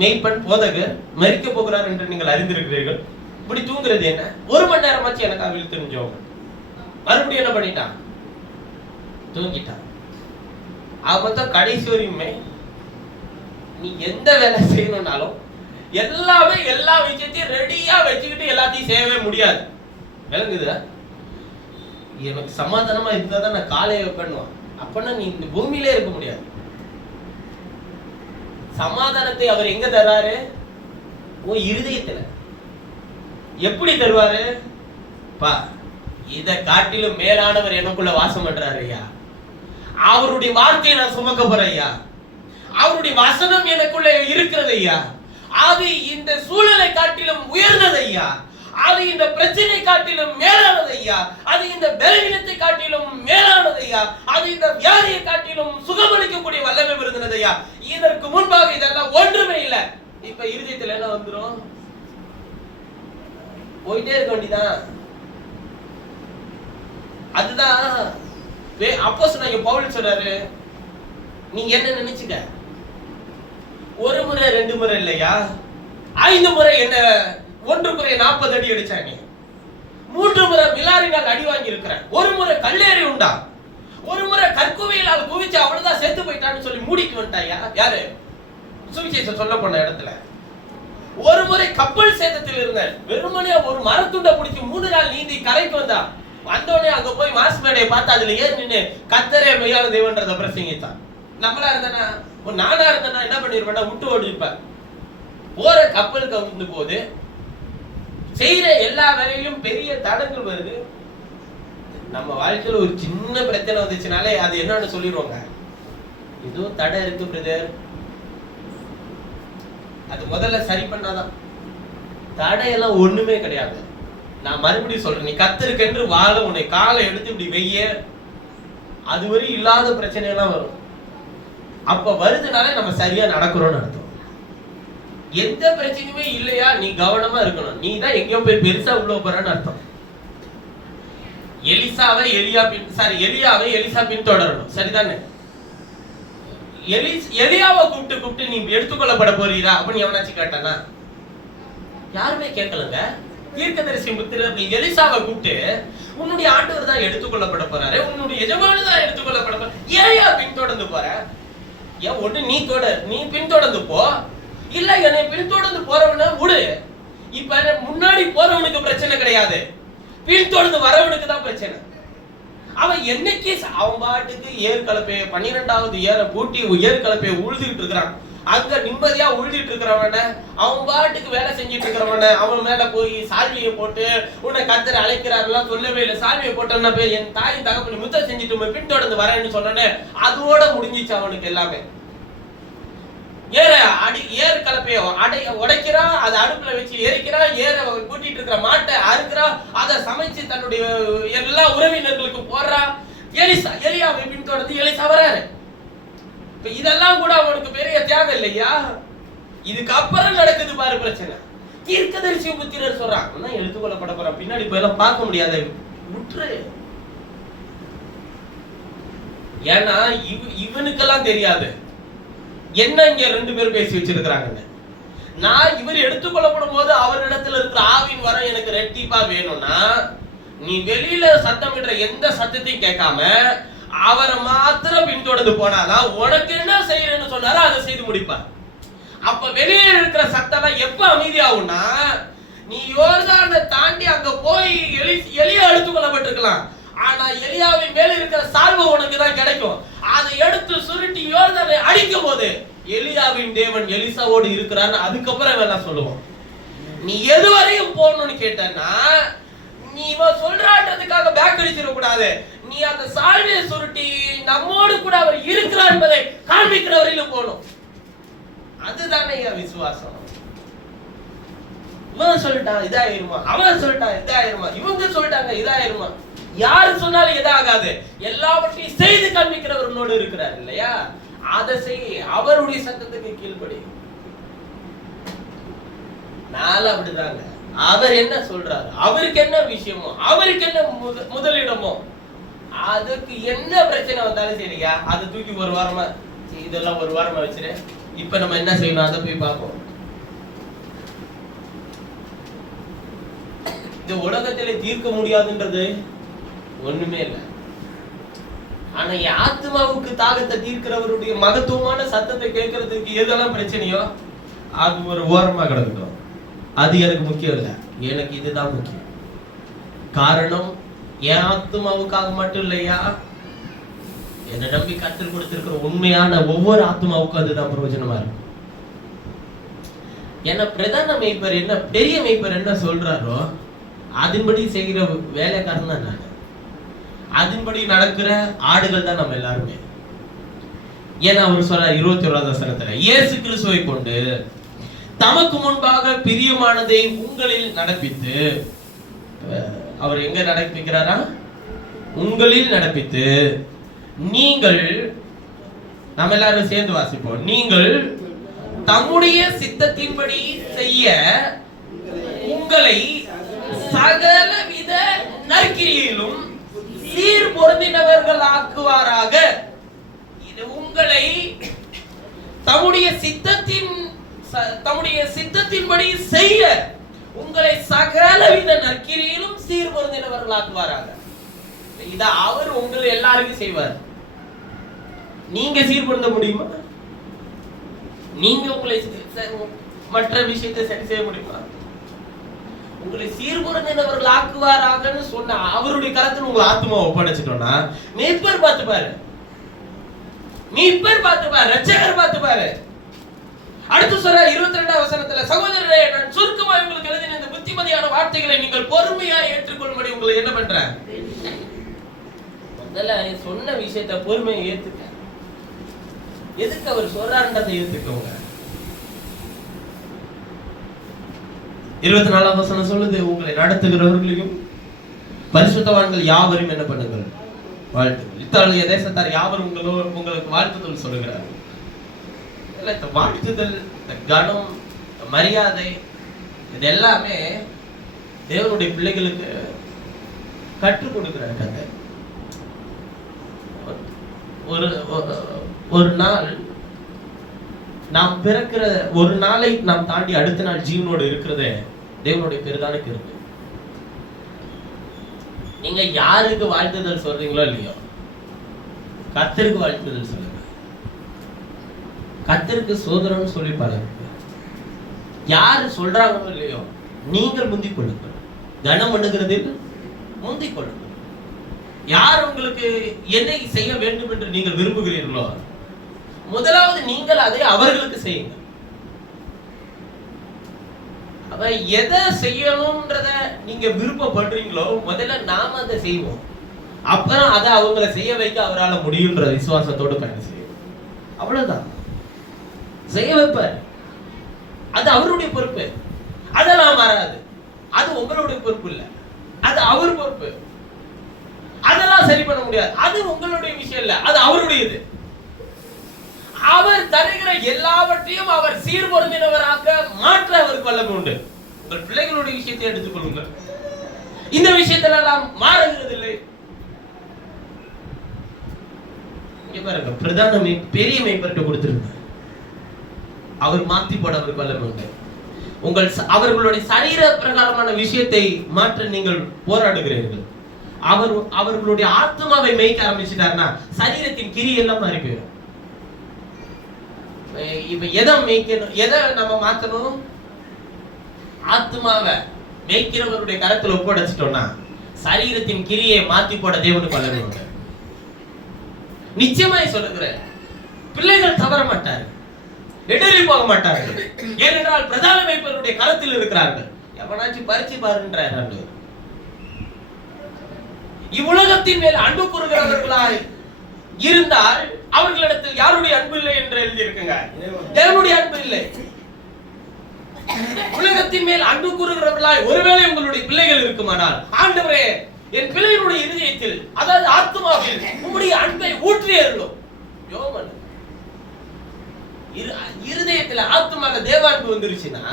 மேய்ப்பன் போதகர் மரிக்க போகிறார் என்று நீங்கள் அறிந்திருக்கிறீர்கள், இப்படி தூங்குறது என்ன? 1 மணி நேரமாச்சு எனக்கா விழித்திருந்து ஜோம். மறுபடியும் என்ன பண்ணிட்டான்? தூங்கிட்டான். அவன் கடைசி வரையுமே நீ எந்த வேலை செய்யணும்னாலும் எல்லாமே எல்லா விஷயத்தையும் ரெடியா வச்சுக்கிட்டு எல்லாத்தையும் செய்யவே முடியாது. விளங்குதா? எனக்கு சமாதானமா இருந்தாதான் நான் காலையை பண்ணுவேன். அப்பனா நீ இந்த பூமியிலே இருக்க முடியாது. சமாதானத்தை அவர் எங்க தர்றாரு? உன் இருதயத்துல. எப்படி தருவாரு? பா இதை காட்டிலும் மேலானவர் எனக்குள்ள வாசம் பண்றாரு ஐயா. அவருடைய வார்த்தையை நான் சுமக்க போறேன் ஐயா. அவருடைய வசனம் எனக்குள்ள இருக்கிறது ஐயா. அது இந்த சூழலை காட்டிலும் உயர்ந்தது ஐயா. அது இந்த பிரச்சனை காட்டிலும் மேலானது ஐயா. அது இந்த பலவீனத்தை காட்டிலும் மேலானது ஐயா. அது இந்த வியாதியை காட்டிலும் சுகமளிக்கக்கூடிய வல்லமை இருந்தது ஐயா. இதற்கு முன்பாக இதெல்லாம் ஒன்றுமே இல்லை. இப்ப இருதயத்துல என்ன வந்துரும்? போயிட்டே இருக்க வேண்டியதான். அதுதான் அப்போஸ்தலனாகிய பவுல் சொல்றாரு, நீங்க என்ன நினைச்சுக்க, ஒரு முறை 2 முறை இல்லையா, 5 முறை என்ன 1 முறை 40 அடி அடிச்சாங்க, 3 முறை மிலாரினால் அடி வாங்கி இருக்கிறேன், 1 முறை கல்லேறி உண்டா, 1 முறை கற்குவையிலால் குவிச்சு அவ்வளவுதான் செத்து போயிட்டான்னு சொல்லி மூடிட்டு வந்துட்டாயா. யாரு? சுவிசேஷம் சொல்ல போன இடத்துல. 1 முறை கப்பல் சேதத்தில் இருந்தேன், வெறுமனே ஒரு மரத்துண்டை பிடிச்சி 3 நாள் நீந்தி கரைக்கு வந்தா. வந்தோடனே அங்க போய் மாஸ் மேடையை பார்த்து அதுல ஏறி நின்று கர்த்தரே மெய்யான தெய்வன்றத பிரசங்கித்தான். நம்மளா இருந்தானா, நானா இருந்தானா என்ன பண்ணிருப்பேன்? விட்டு ஓடிப்பேன். போற கப்பல் கவுந்து போது செய்யற எல்லா வேலையிலும் பெரிய தடங்கள் வருது. நம்ம வாழ்க்கையில ஒரு சின்ன பிரச்சனை வந்துச்சுனாலே அது என்னன்னு சொல்லிடுவாங்க, ஏதோ தடை இருக்கு பிரதர். அது முதல்ல சரி பண்ணாதான். தடையெல்லாம் ஒண்ணுமே கிடையாது. நான் மறுபடியும் சொல்றேன், நீ கத்திருக்கென்று வாழ உன்னை காலை எடுத்து இப்படி வெய்ய, அதுவரை இல்லாத பிரச்சனை எல்லாம் வரும். அப்ப வருதுனால நம்ம சரியா நடக்கிறோம்னு அர்த்தம். எந்த பிரச்சனையுமே இல்லையா, நீ கவனமா இருக்கணும். நீ தான் எங்கேயோ போய் பெருசா உள்ள போறன்னு அர்த்தம். எலியாவை எலிசா பின்தொடரணும், சரிதானே? எலியாவை கூப்பிட்டு நீ எடுத்துக்கொள்ளப்பட போறீரா அப்படின்னு எவனாச்சும் கேட்டானா? யாருமே கேட்கலங்க. தீர்க்கதரிசி புத்திரர்கள் எலிசாவை கூப்பிட்டு, உன்னுடைய ஆண்டவர் தான் எடுத்துக்கொள்ளப்பட போறாரு, உன்னுடைய எஜமானு தான் எடுத்துக்கொள்ளப்பட போற, ஏயா பின்தொடர்ந்து போற? ஏன் ஒண்ணு நீ பின்தொடர்ந்து போ, இல்ல என்னை பின்தொடர்ந்து போறவன விடு. இப்ப முன்னாடி போறவனுக்கு பிரச்சனை கிடையாது, பின்தொடர்ந்து வரவனுக்கு தான் பிரச்சனை. அவன் என்னைக்கு அவன் பாட்டுக்கு ஏற்கலப்பைய 12வது ஏற பூட்டி ஏற்கலப்பைய உழுதுகிட்டு இருக்கிறான். அங்க நிம்மதியா உழுதிட்டு இருக்கிறவன, அவன் பாட்டுக்கு வேலை செஞ்சிட்டு இருக்கிறவன அவன் மேல போய் சால்வியை போட்டு உன்னை கர்த்தர் அழைக்கிறாருலாம் சொல்லவே இல்லை. சால்வியை போட்டோன்னா போய் என் தாயின் தகப்பனை முத்தம் செஞ்சுட்டு பின்தொடர்ந்து வரேன்னு சொன்னோன்னே அதோட முடிஞ்சிச்சு அவனுக்கு எல்லாமே. ஏர் கலப்பைய உடைக்கிறான், அதை அடுப்புல வச்சு எரிக்கிறான், ஏற கூட்டிட்டு இருக்கிற மாட்டை அறுக்கிறான், அதை சமைச்சு தன்னுடைய எல்லா உறவினர்களுக்கு போடுறான். எலியாவை பின்தொடர்ந்து எலிசா வராரு. இதெல்லாம் கூட அவனுக்கு பெரிய தியாகம் இல்லையா? இதுக்கு அப்புறம் நடக்குது பாரு பிரச்சனை. தீர்க்கதரிசி புத்திரர் சொல்றான், எடுத்துக்கொள்ளப்பட போற, பின்னாடி போய் எல்லாம் பார்க்க முடியாத விட்டுரு. ஏன்னா இவனுக்கெல்லாம் தெரியாது என்ன இங்க 2 பேர் பேசி வச்சிருக்கிறாங்க. நான் இவர் எடுத்துக்கொள்ளப்படும் போது அவரிடத்துல இருக்கிற ஆவின் வரம் எனக்கு ரெட்டிப்பா வேணும்னா, நீ வெளியில சத்தமிடுற எந்த சத்தத்தையும் கேட்காம அவரை மாத்திரம் பின்தொடர்ந்து போனாதான் உனக்கு என்ன செய்யறேன்னு சொன்னாரோ அதை செய்து முடிப்பார். அப்ப வெளியில இருக்கிற சத்தம் எப்ப அமைதியாகும்னா, நீ யோர்தானை தாண்டி அங்க போய் எலியா எடுத்துக்கொள்ளப்பட்டிருக்கலாம், ஆனா எலியாவின் மேல இருக்கிற சால்வை உனக்கு தான் கிடைக்கும். அதை எடுத்து சுருட்டி யோர்தானை அடிக்கும் போது எலியாவின் தேவன் எலிசாவோடு இருக்கிறான்னு அதுக்கப்புறம் வேணா சொல்லுவோம். நீ எதுவரையும் போகணும்னு கேட்டனா, நீ இவன் சொல்றான்றதுக்காக பேக் அடிச்சிட கூடாது. நீ அந்த சால்வையை சுருட்டி நம்மோடு கூட அவர் இருக்கிறார் என்பதை காண்பிக்கிற வரையிலும் போகணும். அதுதானே விசுவாசம். இவன் சொல்லிட்டான் இதாயிருமா, அவன் சொல்லிட்டான் இதாயிருமா, இவங்க சொல்லிட்டாங்க இதாயிருமா, யாரு சொன்னாலும் இதாகாது. எல்லாவற்றையும் செய்து காண்பிக்கிறவர் உன்னோடு இருக்கிறார் இல்லையா? அதை செய், அவருடைய சத்தத்துக்கு கீழ்படி. நாள அப்படிதாங்க. அவர் என்ன சொல்றாரு, அவருக்கு என்ன விஷயமோ, அவருக்கு என்ன முதலிடமோ, அதுக்கு என்ன பிரச்சனை வந்தாலும் சரியா அதை தூக்கி ஒரு வாரமா இதெல்லாம் ஒரு வாரமா வச்சிரு. இப்ப நம்ம என்ன செய்யணும் அதை போய் பார்ப்போம். இந்த உலகத்திலே தீர்க்க முடியாதுன்றது ஒண்ணுமே இல்லை. ஆனா ஆத்மாவுக்கு தாகத்தை தீர்க்கிறவருடைய மகத்துவமான சத்தத்தை கேட்கறதுக்கு எதெல்லாம் பிரச்சனையோ அது ஒரு ஓரமா கிடக்கட்டும். அது எனக்கு முக்கியம் இல்லை, எனக்கு இதுதான் முக்கியம். காரணம் என் ஆத்மாவுக்காக மட்டும் இல்லையா, என்னை நம்பி கற்றுக் கொடுத்திருக்கிற உண்மையான ஒவ்வொரு ஆத்மாவுக்கும் அதுதான் பிரயோஜனமா இருக்கும். ஏன்னா பிரதான மேய்ப்பர் என்ன, பெரிய மேய்ப்பர் என்ன சொல்றாரோ அதன்படி செய்கிற வேலைக்காரன் தான் நான். அதன்படி நடக்கிற ஆடுகள் தான் நம்ம எல்லாருமே. ஏன்னா அவர் சொல்ற 21வது வசனத்துல, இயேசு கிறிஸ்துவை கொண்டு தமக்கு முன்பாக பிரியமானதை உங்களில் நடப்பித்து, அவர் எங்க நடப்பிக்கிறாரா? உங்களில் நடப்பித்து, நீங்கள், நம்ம எல்லாரும் சேர்ந்து வாசிப்போம், நீங்கள் தம்முடைய சித்தத்தின்படி செய்ய உங்களை சகலவித நற்கிரியிலும் சீர் பொருந்தினவர்கள் ஆக்குவாராக. இது உங்களை தம்முடைய சித்தத்தின்படி செய்ய உங்களை சகலவித நற்கிரியிலும் சீர் பொருந்தினவர்கள் ஆக்குவாராக. இத அவர் உங்களை எல்லாருக்கும் செய்வார். நீங்க சீர் பொருந்த முடியுமா? நீங்க உங்களை மற்ற விஷயத்தை சரி செய்ய முடியுமா? உங்களை சீர்பொருந்தினவர்கள் ஆக்குவாராகன்னு சொன்ன அவருடைய கரத்தில் உங்களை ஆத்மா ஒப்படைச்சிட்டோம்னா, மேய்ப்பர் பார்த்துப்பாரு, ரட்சகர் பார்த்துப்பாரு. அடுத்து சொல்ற 22வது வசனத்துல, சகோதரரே, நான் சுருக்கமாக உங்களுக்கு எழுதின இந்த புத்திமதியான வார்த்தைகளை நீங்கள் பொறுமையா ஏற்றுக்கொள்ளும்படி உங்களை என்ன பண்றேன்? முதல்ல சொன்ன விஷயத்தை பொறுமையை ஏத்துக்க. எதுக்கு அவர் சொல்றாருன்றதை ஏத்துக்கோங்க. 24வது வசனம் சொல்லுது, உங்களை நடத்துகிறவர்களையும் பரிசுத்தவான்கள் யாவரும் என்ன பண்ணுங்கள்? வாழ்த்துங்கள். இத்தாலிய தேசத்தார் யாவரும் உங்களுக்கு வாழ்த்துதல் சொல்லுகிறார். இந்த வாழ்த்துதல், இந்த கனம், மரியாதை, இது எல்லாமே தேவனுடைய பிள்ளைகளுக்கு கற்றுக் கொடுக்கிறார். கதை ஒரு நாள் நாம் பிறக்கிற ஒரு நாளை நாம் தாண்டி அடுத்த நாள் ஜீவனோடு இருக்கிறதே தேவனுடைய பெரிதான கிருபை. நீங்க யாருக்கு வாழ்த்துதல் சொல்றீங்களோ இல்லையோ, கர்த்தருக்கு வாழ்த்துதல் சொல்லுங்க. கர்த்தருக்கு சோதரம்னு சொல்லி பாருங்க. யாரு சொல்றாங்களோ இல்லையோ, நீங்கள் முந்திக் கொள்ளுங்கள். கனம் பண்ணுகிறதில் முந்திக் கொள்ளுங்கள். யார் உங்களுக்கு என்ன செய்ய வேண்டும் என்று நீங்கள் விரும்புகிறீர்களோ, முதலாவது நீங்கள் அதை அவர்களுக்கு செய்யுங்க. அப்ப எதை செய்யணும்ன்றத நீங்க விருப்பப்படுறீங்களோ, முதல்ல நாம அதை செய்வோம். அப்புறம் அதை அவங்களை செய்ய வைக்க அவரால் முடியுன்ற விசுவாசத்தோடு பயணம் செய்யும். அவ்வளவுதான். செய்ய வைப்பார். அது அவருடைய பொறுப்பு. அதெல்லாம் மாறாது. அது உங்களுடைய பொறுப்பு இல்ல, அது அவர் பொறுப்பு. அதெல்லாம் சரி பண்ண முடியாது. அது உங்களுடைய விஷயம் இல்ல, அது அவருடையது. அவர் தருகிற எல்லாவற்றையும் அவர் சீர்பொருந்தினவராக மாற்ற அவருக்கு வல்லமை உண்டு. உங்கள் பிள்ளைகளுடைய விஷயத்தை எடுத்துக் கொள்ளுங்கள். இந்த விஷயத்துல எல்லாம் மாறுகிறது இல்லை. இங்க பாருங்க, பிரதான பெரிய மேம்பட்டு கொடுத்திருந்தார். அவர் மாத்தி போட அவருக்கு வல்லமை உண்டு. அவர்களுடைய சரீர பிரகாரமான விஷயத்தை மாற்ற நீங்கள் போராடுகிறீர்கள். அவர்களுடைய ஆத்மாவை மேய்க்க ஆரம்பிச்சிட்டாருன்னா சரீரத்தின் கிரியெல்லாம் மாறி போயிடும். இப்ப எதை மேய்க்கணும், எதை நம்ம மாத்தணும்? ஆத்மாவை மேய்க்கிறவருடைய கரத்துல ஒப்படைச்சிட்டோம்னா சரீரத்தின் கிரியை மாத்தி போட தேவனுக்கு வல்லமை உண்டு. நிச்சயமாய் சொல்லுகிறேன், பிள்ளைகள் தவற மாட்டார்கள், இடறி போக மாட்டார்கள். ஏனென்றால் பிரதான மேய்ப்பவருடைய கரத்தில் இருக்கிறார்கள். எவனாச்சும் பறிச்சு பாருன்றார். இவ்வுலகத்தின் மேல் அன்பு கூறுகிறவர்களாய் இருந்தால் அவர்களிடத்தில் யாருடைய அன்பு இல்லை என்று எழுதியிருக்குங்க. தேவனுடைய அன்பு இல்லை. உலகத்தின் மேல் அன்பு கூறுகிறவர்களாய் ஒருவேளை உங்களுடைய பிள்ளைகள் இருக்குமானால், ஆண்டவரே, என் பிள்ளைகளுடைய இருதயத்தில், அதாவது ஆத்மாவில் உம்முடைய அன்பை ஊற்றியருளும். யோவான் இருதயத்துல ஆத்மாக தேவ அன்பு வந்துருச்சுன்னா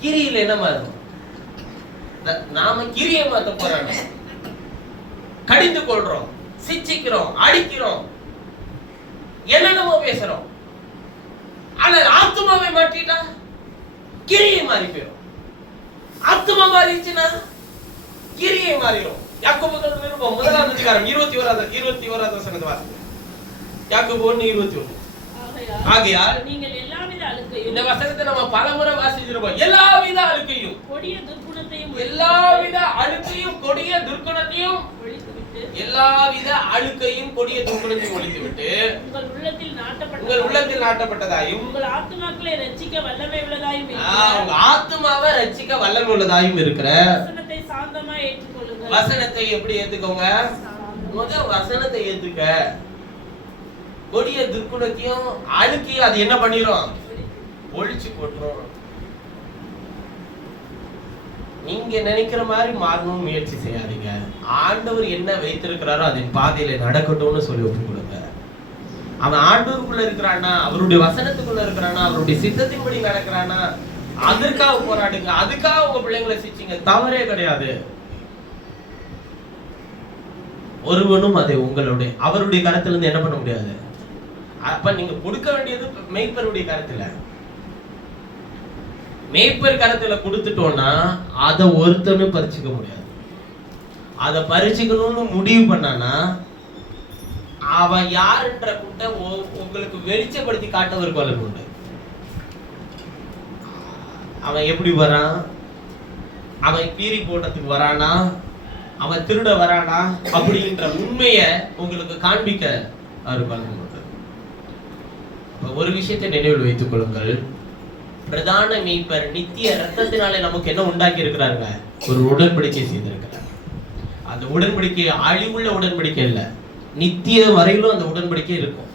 கிரியில என்ன மாறும்? நாம கிரியை மாத்த போறோம். கடிந்து கொள்றோம், சிச்சிக்கிறோம், அடிக்கிறோம், என்னென்னமோ பேசுறோம். ஆனா ஆத்மாவை மாற்றிட்டா கிரியை மாறி போயிடும். ஆத்மா மாறிச்சுன்னா கிரியை மாறிடும். யாக்கோபு நிருபம் 1ஆம் அதிகாரம் 21வது வசனத்தை வாசிங்க. யாக்கோபு 1:21. ஆகையால் நீங்கள் எல்லாவித அழுக்கையும். இந்த வசனத்தை நம்ம பலமுறை வாசிச்சிருப்போம். எல்லாவித அழுக்கையும், கொடிய துர்க்குணத்தையும், எல்லாவித அழுக்கையும் கொடிய துர்க்குணத்தையும் ஒழித்துவிட்டு, எல்லாவித அழுக்கையும் கொடிய துர்க்குணத்தையும் ஒழித்துவிட்டு, உங்கள் உள்ளத்தில் நாட்டப்பட்டதாயும், உங்கள் ஆத்துமாக்களை ரட்சிக்க வல்லமை உள்ளதாயும் உங்க ஆத்துமாவை ரட்சிக்க வல்லமை உள்ளதாயும் இருக்கிற வசனத்தை சாந்தமா ஏற்றுக்கொள்ளுங்கள். வசனத்தை எப்படி ஏத்துக்கோங்க? முதல் வசனத்தை ஏத்துக்க. கொடிய துர்க்குணத்தையும் அழுக்கையும் அது என்ன பண்ணிரும்? ஒழிச்சு போட்டுரும். நீங்க நினைக்கிற மாதிரி மாறணும் முயற்சி செய்யாதீங்க. ஆண்டவர் என்ன வைத்திருக்கிறாரோ அதன் பாதையில நடக்கட்டும்னு சொல்லி ஒப்பு கொடுங்க. அவன் ஆண்டவருக்குள்ள இருக்கிறானா, அவருடைய வசனத்துக்குள்ள இருக்கிறானா, அவருடைய சித்தத்தின்படி நடக்கிறானா, அதற்காக போராடுங்க. அதுக்காக உங்க பிள்ளைங்களை சிச்சிங்க, தவறே கிடையாது. ஒருவனும் அதை உங்களுடைய அவருடைய கருத்துல இருந்து என்ன பண்ண முடியாது. அப்ப நீங்க கொடுக்க வேண்டியது மேய்ப்பருடைய கருத்துல. மேய்ப்பர் கருத்துல கொடுத்துட்டோம்னா அதை ஒருத்தனும் பறிச்சுக்க முடியாது. அதை பறிச்சுக்கணும்னு முடிவு பண்ணானா அவன் யாருன்ற கூட்ட உங்களுக்கு வெளிச்சப்படுத்தி காட்டவருக்கு வல்லமை உண்டு. அவன் எப்படி வரான், அவன் பீறி போட்டதுக்கு வரானா, அவன் திருட வரானா அப்படின்ற உண்மைய உங்களுக்கு காண்பிக்க அவருக்கு வல்லமை உண்டு. ஒரு விஷயத்தை நினைவில் வைத்துக் கொள்ளுங்கள். பிரதான மீட்பர் நித்திய ரத்தத்தினாலே நமக்கு என்ன உண்டாக்கி இருக்கிறாருங்க? ஒரு உடன்படிக்கை செய்திருக்கிறார். அந்த உடன்படிக்கை அழிவுள்ள உடன்படிக்கை இல்ல, நித்திய வரையிலும் அந்த உடன்படிக்கை இருக்கும்.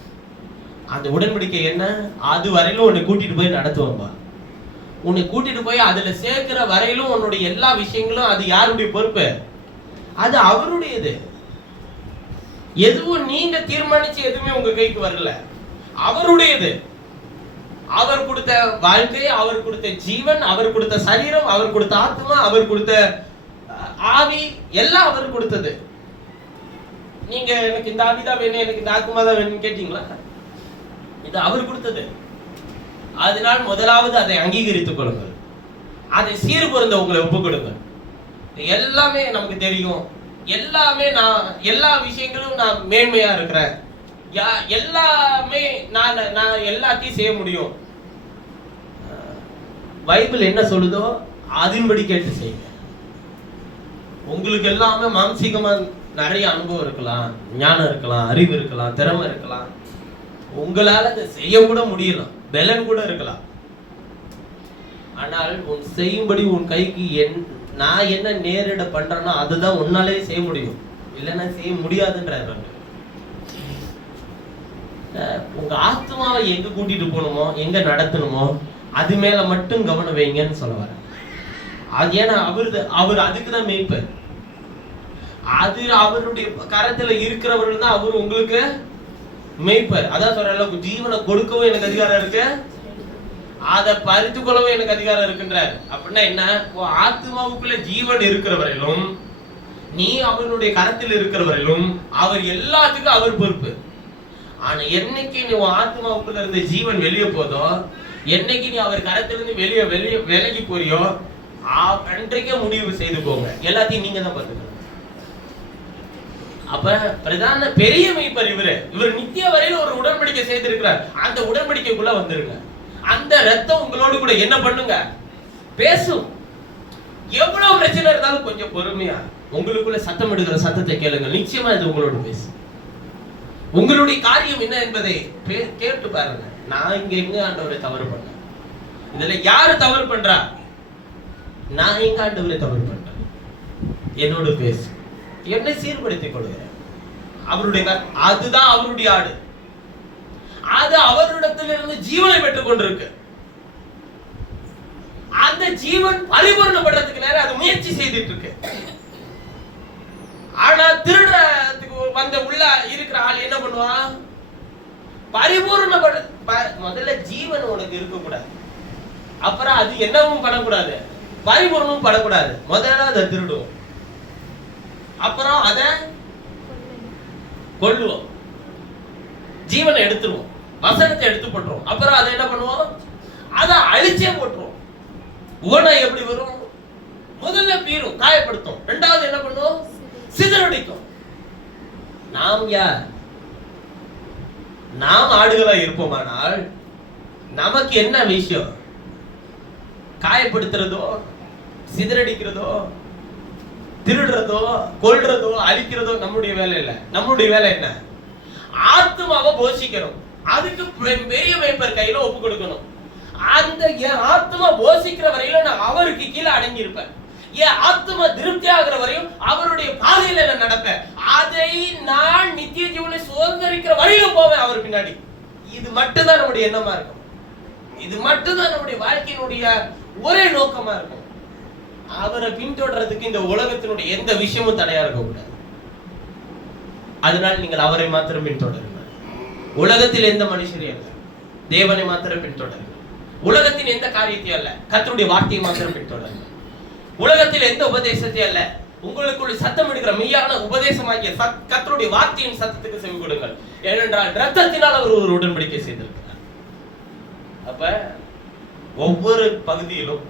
அந்த உடன்படிக்கை என்ன? அது வரையிலும் உன்னை கூட்டிட்டு போய் நடத்துவான்பா. உன்னை கூட்டிட்டு போய் அதுல சேர்க்கிற வரையிலும் உன்னுடைய எல்லா விஷயங்களும் அது யாருடைய பொறுப்பு? அது அவருடையது. எதுவும் நீங்க தீர்மானிச்சு எதுவுமே உங்க கைக்கு வரல, அவருடையது. அவர் கொடுத்த வாழ்க்கை, அவர் கொடுத்த ஜீவன், அவர் கொடுத்த சரீரம், அவர் கொடுத்த ஆத்மா, அவர் கொடுத்த ஆவி எல்லாம் அவர் கொடுத்தது. நீங்க எனக்கு இந்த ஆவிதான் வேணும், எனக்கு இந்த ஆத்மா தான் வேணும்னு கேட்டீங்களா? இது அவர் கொடுத்தது. அதனால் முதலாவது அதை அங்கீகரித்துக் கொள்ளுங்கள். அதை சீர்பொருந்த உங்களை ஒப்புக் கொடுங்கள். எல்லாமே நமக்கு தெரியும், எல்லாமே நான் எல்லா விஷயங்களும் நான் மேன்மையா இருக்கிறேன், எல்லாமே நான் எல்லாத்தையும் செய்ய முடியும். பைபிள் என்ன சொல்லுதோ அதன்படி கேட்டு செய்யுங்க. உங்களுக்கு எல்லாமே மானசீகமா நிறைய அனுபவம் இருக்கலாம், ஞானம் இருக்கலாம், அறிவு இருக்கலாம், திறமை இருக்கலாம், உங்களால அதை செய்ய கூட முடியலாம், பலன் கூட இருக்கலாம். ஆனால் உன் செய்யும்படி உன் கைக்கு நான் என்ன நேரிட பண்றேன்னா அதுதான் உன்னாலே செய்ய முடியும், இல்லைன்னா செய்ய முடியாதுன்றாரு. உங்க ஆத்மாவை எங்க கூட்டிட்டு போகணுமோ, எங்க நடத்தணுமோ அது மேல மட்டும் கவனம் வைங்கன்னு சொல்லுவாரு. அது ஏன்னா அவர் அதுக்குதான் மேய்ப்பர். அது அவருடைய கரத்துல இருக்கிறவர்கள் தான் அவர் உங்களுக்கு மேய்ப்பர். அதான் சொல்ற, ஜீவனை கொடுக்கவும் எனக்கு அதிகாரம் இருக்கு, அதை பறித்து கொள்ளவும் எனக்கு அதிகாரம் இருக்குன்றார். அப்படின்னா என்ன? ஆத்மாவுக்குள்ள ஜீவன் இருக்கிற வரையிலும், நீ அவருடைய கரத்தில் இருக்கிற வரையிலும் அவர் எல்லாத்துக்கும் அவர் பொறுப்பு. ஆனா என்னைக்கு நீ ஆத்மாவுக்குள்ள இருந்த ஜீவன் வெளியே போதோ, என்னைக்கு நீ அவர் கரத்திலிருந்து வெளியே விலகி போறியோ, அன்றைக்கே முடிவு செய்து போங்க, எல்லாத்தையும் நீங்க தான் பார்த்துக்கணும். அப்ப பிரதான பெரிய மேய்ப்பர் இவர் நித்திய வரையில ஒரு உடன்படிக்கை செய்திருக்கிறார். அந்த உடன்படிக்கைக்குள்ள வந்துருங்க. அந்த ரத்தம் உங்களோடு கூட என்ன பண்ணுங்க? பேசும். எவ்வளவு பிரச்சனை இருந்தாலும் கொஞ்சம் பொறுமையா உங்களுக்குள்ள சத்தம் எடுக்கிற சத்தத்தை கேளுங்க, நிச்சயமா இது உங்களோட பேசும். உங்களுடைய காரியம் என்ன என்பதை கேட்டு பாருங்க. நான் இங்க எங்க ஆண்டவரை தவறு பண்ணேன், இதுல யாரு தவறு பண்றா? நான் எங்க ஆண்டவரை தவறு பண்றேன், என்னோட பேசு, என்னை சீர்படுத்திக் கொள்கிறேன். அவருடைய அதுதான் அவருடைய ஆடு. அது அவரிடத்திலிருந்து ஜீவனை பெற்றுக் கொண்டிருக்கு. அந்த ஜீவன் பரிபூர்ணப்படுறதுக்கு நேரம் அது முயற்சி செய்துட்டு இருக்கு. ஆனா திருடத்துக்கு வந்த உள்ள இருக்கிற ஆள் என்ன பண்ணுவான்? முதல்ல ஜீவன் உனக்கு இருக்க கூடாது, அப்புறம் அது என்னவும் பண்ணக்கூடாது, பரிபூர்ணமும் படக்கூடாது. முதல்ல அதை திருடுவோம், அப்புறம் அதை கொல்லுவோம், ஜீவனை எடுத்துருவோம், வசனத்தை எடுத்து போட்டுருவோம், அப்புறம் அதை என்ன பண்ணுவோம்? அதை அழிச்சே போட்டுருவோம். ஓனா எப்படி வரும்? முதல்ல பீரும், காயப்படுத்தும், ரெண்டாவது என்ன பண்ணுவோம்? சிதறடிக்கும். நாம் யார்? நாம் ஆடுகளா இருப்போமானால் நமக்கு என்ன விஷயம்? காயப்படுத்துறதோ, சிதறடிக்கிறதோ, திருடுறதோ, கொல்றதோ, அழிக்கிறதோ நம்முடைய வேலை இல்ல. நம்முடைய வேலை என்ன? ஆத்மாவை போஷிக்கணும். அதுக்கு பெரிய மேய்ப்பர் கையில ஒப்பு கொடுக்கணும். அந்த என் ஆத்மா போஷிக்கிற வரையில நான் அவருக்கு கீழே அடங்கி இருப்பேன். என் ஆத்மா திருப்தி ஆகிற வரையும் அவருடைய பாதையில நான் நடப்பேன். அதை நான் நித்திய ஜீவனை சுதந்திரிக்கிற வரையிலும் போவேன் அவர் பின்னாடி. இது மட்டும்தான் நம்முடைய எண்ணமா இருக்கும். இது மட்டும்தான் நம்முடைய வாழ்க்கையினுடைய ஒரே நோக்கமா இருக்கும். அவரை பின்தொடர்றதுக்கு இந்த உலகத்தினுடைய எந்த விஷயமும் தடையா இருக்க கூடாது. அதனால் நீங்கள் அவரை மாத்திரம் பின்தொடருங்கள். உலகத்தில் எந்த மனுஷரையும் அல்ல, தேவனை மாத்திரம் பின்தொடருங்கள். உலகத்தின் எந்த காரியத்தையும் அல்ல, கர்த்தருடைய வார்த்தையை மாத்திரம் பின்தொடருங்கள். உலகத்தில் எந்த உபதேசத்தையும் அல்ல, உங்களுக்குள் சத்தம் எடுக்கிற மெய்யான உபதேசமாகிய கர்த்தருடைய வார்த்தையின் சத்தத்துக்கு செவி கொடுங்கள். ஏனென்றால் இரத்தத்தினால் அவர் ஒரு உடன்படிக்கை செய்திருக்கிறார். அப்ப ஒவ்வொரு பகுதியிலும்,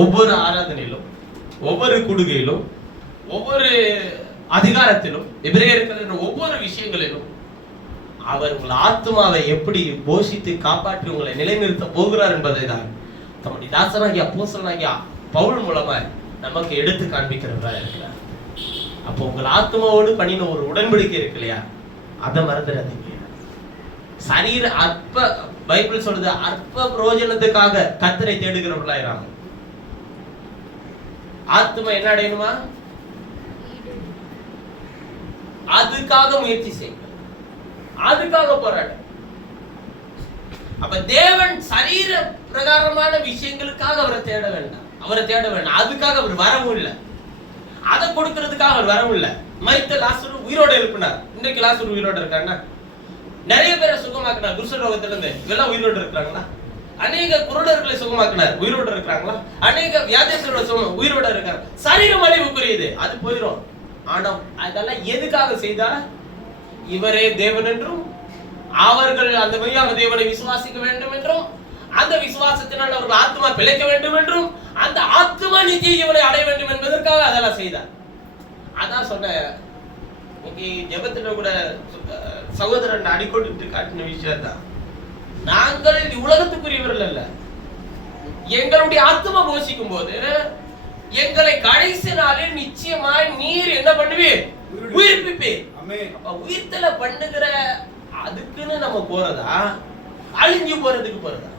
ஒவ்வொரு ஆராதனையிலும், ஒவ்வொரு கூடுகையிலும், ஒவ்வொரு அதிகாரத்திலும், எபிரேயர்கள் ஒவ்வொரு விஷயங்களிலும் அவர் உங்கள் ஆத்மாவை எப்படி போஷித்து காப்பாற்றி உங்களை நிலைநிறுத்த போகிறார் என்பதை தான் தம்முடைய தாசனாகிய அப்போஸ்தலனாகிய பவுல் மூலமா நமக்கு எடுத்து காண்பிக்கிறவரா இருக்கிறார். அப்போ உங்கள் ஆத்மாவோடு பண்ணின ஒரு உடன்படிக்கை இருக்கு இல்லையா, அதை மறந்துடாதீங்க. சரீர அற்ப, பைபிள் சொல்றது அற்ப பிரயோஜனத்துக்காக கர்த்தரை தேடுகிறவர்களாயிராங்க. ஆத்மா என்ன அடையணுமா? அதுக்காக முயற்சி செய்யுங்க, அதுக்காக போராடு. அப்ப தேவன் சரீர பிரகாரமான விஷயங்களுக்காக அவரை தேட வேண்டாம். அதுக்காக அவர் வரவும் இல்லை, அதை கொடுக்கிறதுக்காக அவர் வரவும் இல்லை. மரித்த லாசரு உயிரோட எழுப்பினார். இன்றைக்கு லாசரு உயிரோட இருக்காங்கன்னா, நிறைய பேரை சுகமாக்கினார் குருஷரோகத்துல இருந்து. இதெல்லாம் உயிரோடு இருக்கிறாங்களா? அநேக குருடர்களை சுகமாக்கினார், உயிரோடு இருக்கிறாங்களா? அநேக வியாதியஸ்தரோட உயிரோட இருக்காங்க. சரீரம் அழிவுக்குரியது, அது போயிடும். ஆனா அதெல்லாம் எதுக்காக செய்தார்? இவரே தேவன் என்றும், அவர்கள் அந்த மெய்யான தேவனை விசுவாசிக்க வேண்டும் என்றும், அந்த விசுவாசத்தினால் அவர்கள் ஆத்மா பிழைக்க வேண்டும் என்றும், அந்த ஆத்மா நித்திய ஜீவனை அடைய வேண்டும் என்பதற்காக அதெல்லாம் செய்தார். அதான் சொன்ன ஜெபத்துல கூட சகோதரன் அடிக்கொண்டு காட்டின விஷயம் தான். நாங்கள் உலகத்துக்குரியவர்கள் அல்ல. எங்களுடைய ஆத்மா போஷிக்கும் போது எங்களை கடைசி நாளில் நிச்சயமாய் நீர் என்ன பண்ணுவீர்? உயிர்ப்பிப்பீர். உயிர்த்தல பண்ணுகிற அதுக்குன்னு நம்ம போறதா, அழிஞ்சு போறதுக்கு போறதா?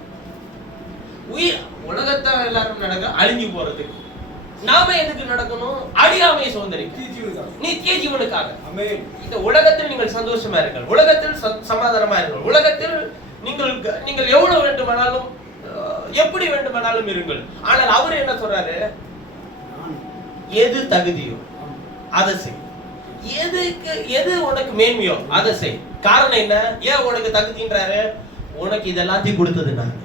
உயிர் உலகத்தை எல்லாரும் நடக்க அழிஞ்சு போறதுக்கு. நாம எதுக்கு நடக்கணும்? அழியாமையை சுதந்திரிக்க, நித்திய ஜீவனுக்காக. இந்த உலகத்தில் நீங்கள் சந்தோஷமா இருங்கள், உலகத்தில் சமாதானமா இருங்கள், உலகத்தில் நீங்கள் எவ்வளவு வேண்டுமானாலும் எப்படி வேண்டுமானாலும் இருங்கள். ஆனால் அவர் என்ன சொல்றாரு? எது தகுதியோ அதை செய், எது உனக்கு மேன்மையோ அதை செய். காரணம் என்ன? ஏன் உனக்கு தகுதின்றாரு? உனக்கு இதெல்லாத்தையும் கொடுத்தது நான்,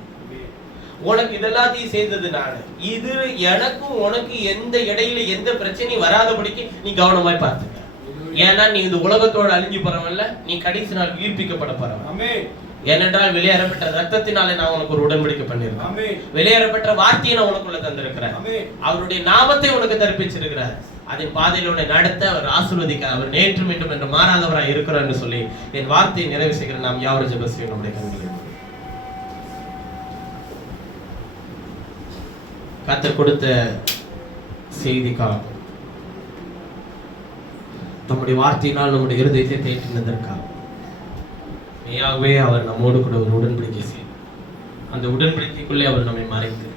உனக்கு இதெல்லாத்தையும் செய்தது நான். இது எனக்கும் உனக்கு எந்த இடையில எந்த பிரச்சனையும் வராதபடிக்கு நீ கவனமாய் பார்த்துக்க. ஏன்னா நீ இந்த உலகத்தோட அழிஞ்சு போறவன்ல, நீ கடைசி நாள் உயிர்ப்பிக்கப்பட போறவன். ஏனென்றால் வெளியேறப்பட்ட ரத்தத்தினாலே நான் உனக்கு ஒரு உடன்படிக்கை பண்ணிருக்கேன். வெளியேறப்பட்ட வார்த்தையை நான் உனக்குள்ள தந்திருக்கிறேன். அவருடைய நாமத்தை உனக்கு தரிப்பிச்சிருக்கிறார். அதன் பாதையில் உன்னை நடத்த அவர் ஆசீர்வதிக்க அவர் நேற்றும் மீண்டும் என்று மாறாதவராய் இருக்கிறார் என்று சொல்லி என் வார்த்தையை நிறைவு செய்கிற நாம் யாவரும் ஜெபம் செய்வோம். நம்முடைய கண்களை கர்த்தர் கொடுத்த செய்திக்காக, நம்முடைய வார்த்தையினால் நம்முடைய இருதயத்தை தேற்றினதற்காக, மெய்யாகவே அவர் நம்மோடு கூட ஒரு உடன்படிக்கை செய்து, அந்த உடன்படிக்கைக்குள்ளே அவர் நம்மை மறைத்து,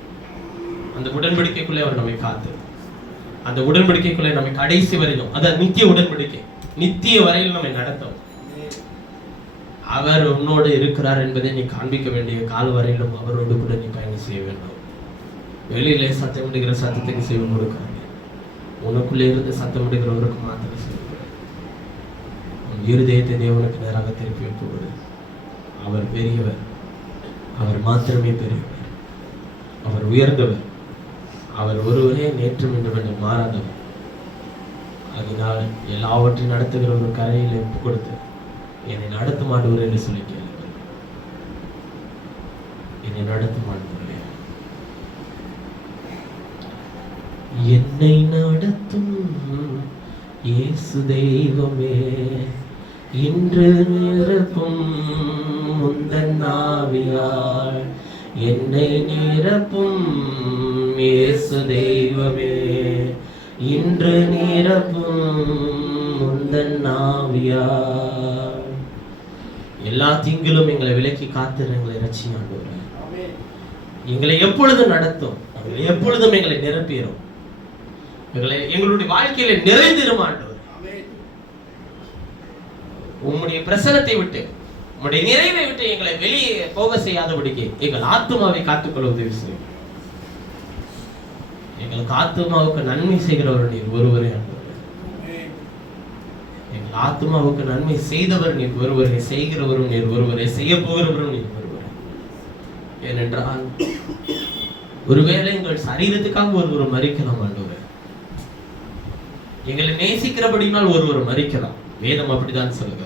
அந்த உடன்படிக்கைக்குள்ளே அவர் நம்மை காத்து, அந்த உடன்படிக்கைக்குள்ளே நம்மை கடைசி வரையிலும், அதாவது நித்திய உடன்படிக்கை, நித்திய வரையில் நம்மை நடத்தும். அவர் உன்னோடு இருக்கிறார் என்பதை நீ காண்பிக்க வேண்டிய கால வரையிலும் அவரோடு கூட நீ பயணம் செய்ய வேண்டும். வெளியிலே சத்தம் விடுகிற சத்தத்துக்கு செய்வம் கொடுக்காது, உனக்குள்ளே இருந்து சத்தம் விடுகிறவருக்கு மாத்திரம் செய்வது. உன் இருதயத்தை தேவனுக்கு நேராக திருப்பி வைப்பது. அவர் பெரியவர், அவர் மாத்திரமே பெரியவர், அவர் உயர்ந்தவர், அவர் ஒருவரே நேற்றும் இன்றும் மாறாதவர். அதனால் எல்லாவற்றையும் நடத்துகிற ஒரு கரையில் ஒப்பு கொடுத்து என்னை நடத்த மாட்டுவர் என்று சொல்லி கேளுங்கள். என்னை நடத்த மாட்டுவர், என்னை நடத்தும் இயேசு தெய்வமே, இன்று நிரப்பும் முந்தன் ஆவியால் என்னை நிரப்பும் இயேசு தெய்வமே. இன்று நிரப்பும் முந்தன் ஆவியால் எல்லா தீங்கிலும் எங்களை விலக்கி காத்து எங்களை ரட்சிங்க ஆண்டவரே. எங்களை எப்பொழுதும் நடத்தும், எப்பொழுதும் எங்களை நிரப்பிடும், எங்களுடைய வாழ்க்கையில நிறைந்திரும் ஆண்டவர். உம்முடைய பிரசனத்தை விட்டு, உம்முடைய நிறைவை விட்டு எங்களை வெளியே போக செய்யாதபடிக்கு எங்கள் ஆத்துமாவை காத்துக்கொள்ள உதவி செய்யும். எங்களுக்கு ஆத்துமாவுக்கு நன்மை செய்கிறவர் நீர் ஒருவரே ஆண்டவர். எங்கள் ஆத்துமாவுக்கு நன்மை செய்தவர் நீர் ஒருவரே, செய்கிறவரும் நீர் ஒருவரே, செய்ய போகிறவரும் நீர் ஒருவரே. ஏனென்றால் ஒருவேளை எங்கள் சரீரத்துக்காக ஒருவர் மரிக்கலாம் ஆண்டவரே, எங்களை நேசிக்கிறபடினால் ஒருவர் மரிக்கலாம். வேதம் அப்படிதான் சொல்லுங்க.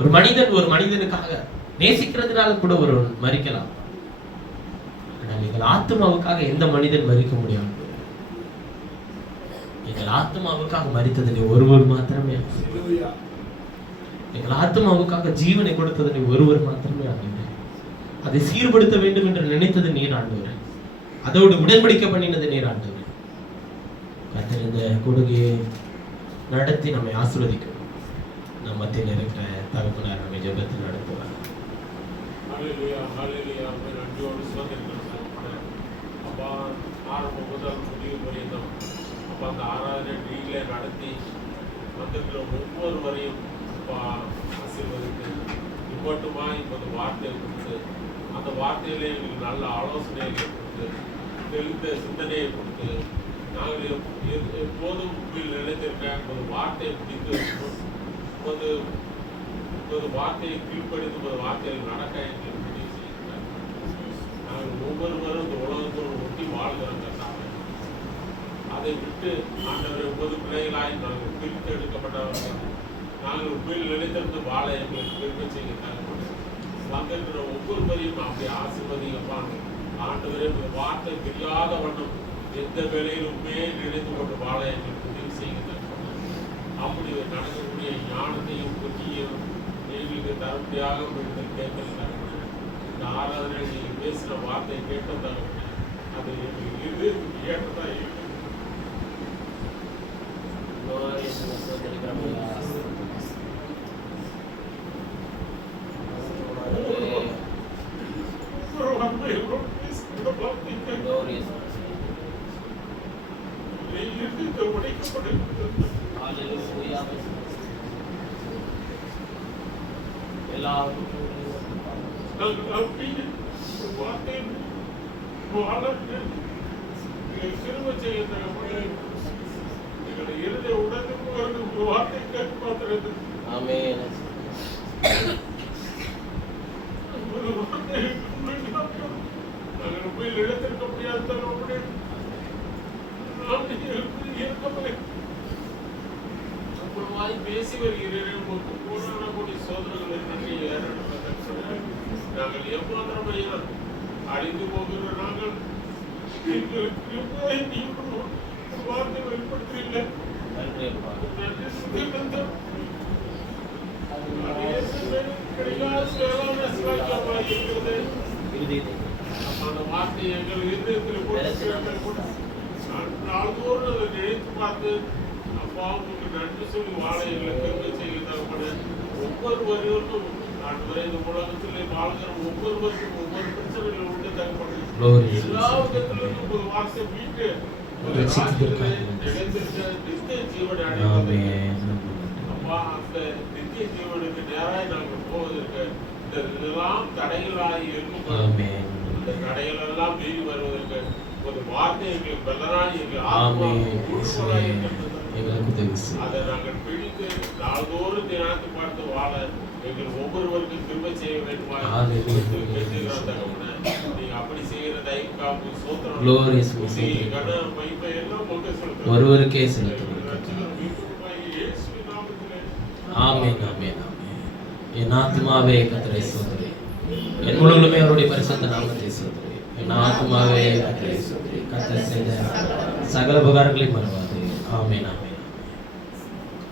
ஒரு மனிதன் ஒரு மனிதனுக்காக நேசிக்கிறதுனால கூட ஒரு மரிக்கலாம். ஆனால் எங்கள் ஆத்மாவுக்காக எந்த மனிதன் மரிக்க முடியாது. எங்கள் ஆத்மாவுக்காக மரித்தது நீ ஒருவர் மாத்திரமே. எங்கள் ஆத்மாவுக்காக ஜீவனை கொடுத்தது நீ ஒருவர் மாத்திரமே ஆண்டவரே. அதை சீர்படுத்த வேண்டும் என்று நினைத்தது நீர் ஆண்டவரே. அதோடு உடன்படிக்கை பண்ணினது நீர் ஆண்டவரே. கர்த்தர் இந்த கொடுகையை நடத்தி நம்மை ஆசீர்வதிக்கும். நம் மத்தியில் இருக்கிற தகப்பனார் நம்மை ஜெபத்தில் நடத்துவார். ஹல்லேலூயா, ஹல்லேலூயா. நன்றியோடு சுதந்திரம் அப்பா, ஆரம்பம் முதல் முடிவு பரியந்தம் அப்பா அந்த ஆராதனை நீங்களே நடத்தி வந்திருக்கிற ஒவ்வொருவரையும் அப்பா ஆசீர்வதித்து இப்பட்டுமா இப்போது வார்த்தையை கொடுத்து அந்த வார்த்தையிலே எங்களுக்கு நல்ல ஆலோசனைகளை கொடுத்து தெளிந்த சிந்தனையை கொடுத்து நாங்கள் எப்போதும் நினைத்திருக்க ஒரு வார்த்தையை பிடித்து ஒரு வார்த்தையை கீழ்ப்படுத்தி ஒரு வார்த்தையில் நடக்க எங்களுக்கு முடிவு செய்கிறார். நாங்கள் ஒவ்வொருவரும் இந்த உலகத்தோடு ஒட்டி வாழ்கிறோங்க. அதை விட்டு ஆண்டவரை ஒவ்வொரு பிள்ளைகளாய் நாங்கள் பிரித்து எடுக்கப்பட்டவர்கள். நாங்கள் உண்மையில் நிலைத்திருந்து வாழ எங்களுக்கு பெருமை செய்கிறாங்க. வந்திருக்கிற ஒவ்வொருவரையும் அப்படி ஆசீர்வதிப்பாங்க. ஆண்டவரே இந்த வார்த்தை தெரியாத வண்ணம் எந்த வேலையிலுமே நினைத்து கொண்டு வாழ எங்களுக்கு உதவி செய்கிறார். அப்படி நடக்கக்கூடிய ஞானத்தையும் புத்தியும் எங்களுக்கு தரப்படியாக கேட்கிறாங்க. இந்த ஆராதனை நீங்கள் பேசுகிற வார்த்தையை கேட்டதாக அது எங்களுக்கு இது ஏற்றதாக இருக்கு. பேசி வருகிறேன். சோதனைகளை நாங்கள் எவ்வாறு அழிந்து போகிற நாங்கள் வார்த்தை வெளிப்படுத்துறீங்க. அந்த வார்த்தை எங்கள் இருதயத்தில் நாள்தோறும் அதை நினைத்து பார்த்து அப்பா உங்களுக்கு நன்றி சொல்லி வாழ எங்களை பெருமை செய்கிறார். ஒவ்வொருவருக்கும் இந்த உலகத்திலே வாழ்கிற ஒவ்வொருவருக்கும் ஒவ்வொரு பிரச்சனைகள் உண்டு தரப்படுது. எல்லா விதத்திலும் ஒரு வார்த்தை மீட்டு நித்திய ஜீவனை அடைவது. அப்பா அந்த நித்திய ஜீவனுக்கு நேராக நாங்கள் போவதற்கு இதெல்லாம் தடைகளாகி இருக்கும். இந்த தடைகள் எல்லாம் மீறி வருவதற்கு ஒரு வார்த்தை எங்களுக்கு பலனாய் அதை நாங்கள் பிடித்து நாள்தோறும் தியானத்தை பார்த்து வாழ எங்கள் ஒவ்வொருவருக்கும் திரும்ப செய்ய வேண்டுமா நீங்க அப்படி செய்கிற தயவுக்காக சோத்திரம் ஒருவருக்கே செலுத்தும். ஆமென், ஆமென், ஆமென். என் ஆத்துமாவே கர்த்தரை ஸ்தோத்திரி, என் முழுவதுமே அவருடைய பரிசுத்த நாமத்தை ஸ்தோத்திரி. என் ஆத்துமாவே கர்த்தரை ஸ்தோத்திரி, கர்த்தர் செய்த சகல உபகாரங்களையும் மறவாதே. ஆமென், ஆமென்.